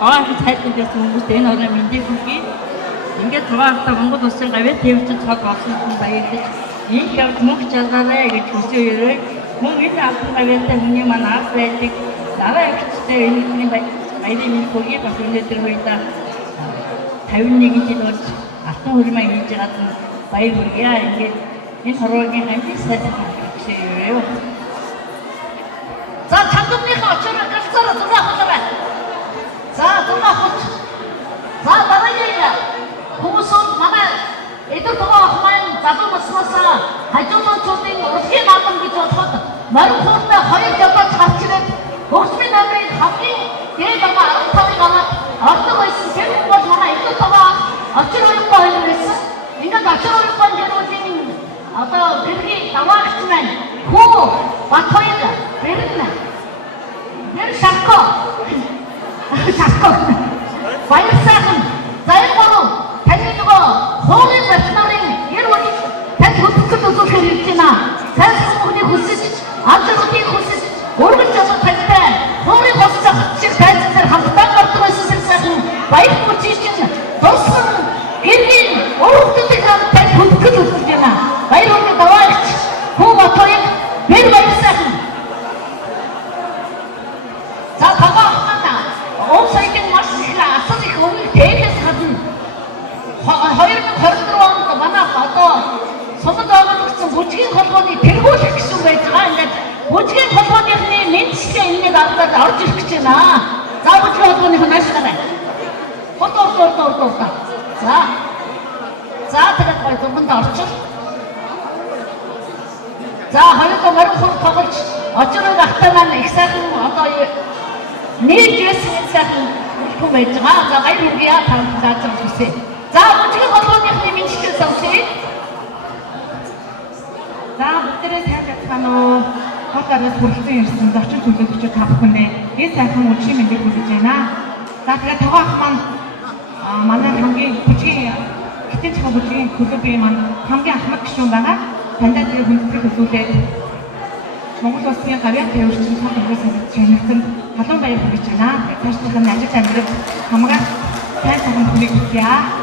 аваа их тайлбар гэсэн хүмүүст энэ орны мэндийг хүргэе. Ингээд таваахта Монгол улсын гавьяа төвчд цог олсон баярлаж энэ явд мөнх жаргаарай гэж хүсэвэрээ мөн энэ албан гавьяатай хүний маань ард байдаг дараа явцтай энэ баярын мэнд хүргэе бас өнөөдөр хоёрта 51 жил болж алтан хөрмөө хийж байгаад баяр хүргэе. Ингээд энэ хорвогийн хамгийн сайхан хүсэвэрээ. За чандууныхаа очроо галцаараа зураг аваарай. За зураг авах. За дараагийн хүмүүсүүд манай эдгээр байгаа ах маань залуу наснаасаа хажуунуудын урлагийн наадам гэж бодоход морин хууртай хоёр явдал гарч ирээд хөгжмийн намрын хамгийн дээд байгаа 15-ыг аваад ордог байсан. Тэр бол манай эдгээр байгаа очир уянгаа хоёр байсан. Ингээд очир уянгаа гэрүүлийн одоо гэргийн даваагч маань хүү бат хоёр бэрнэ. Нэр шарко. Шарко. Баяр сайхан. Заяа гурав таны нөгөө хуулийн батнарын ер үл тань хөдөлгөөн үзүүлэхээр ирж байна. Сайн хүмүүний хүсэж, алдаруудын хүсэж, өргөж авах таньтай хуулийн хоцрох шиг тайлбар хамтдаа гардаг байсан сайхан баяр хүрчиж чинь дурсан гэргийн өргөдөг тань хөдөлгөөн үзүүлж байна. Баяр хүрээ даваагч хүү батыг бэр баяр сайхан. За таваа хана уусайг маш дуртай. За тэгээд гоё зурганд орчих. За хоёулаа морин хур тоглож очрог ахтай маань их сайхан одоо нийлж байсан сайхан хүн байж байгаа. За баяр хүргэе танд зааж хүсье. За бүжгийн холбооныхны мэдээлэл сонсъё. За бүгдээрээ сайн байцгаана уу? Хотоос хүрэлцэн ирсэн зочин төлөөлөгчид та бүхэндээ энэ сайхан өдрийн мэндийг хүсэж байна. За тэгээд тогоо ах маань манай хамгийн бүжгийн хитэн чихэн бүжгийн клубын маань хамгийн ахмад гишүүн байгаа. Таньдаа тэр хүндэтгэл үзүүлээд Монгол улсын гавьяа төвөрчин цог хөргөөс чанагтанд халуун баяр хүргэж байна. Цаашдынхаа ажил амьдрал хамгаалах сайн сайхан хүнийг хүсье.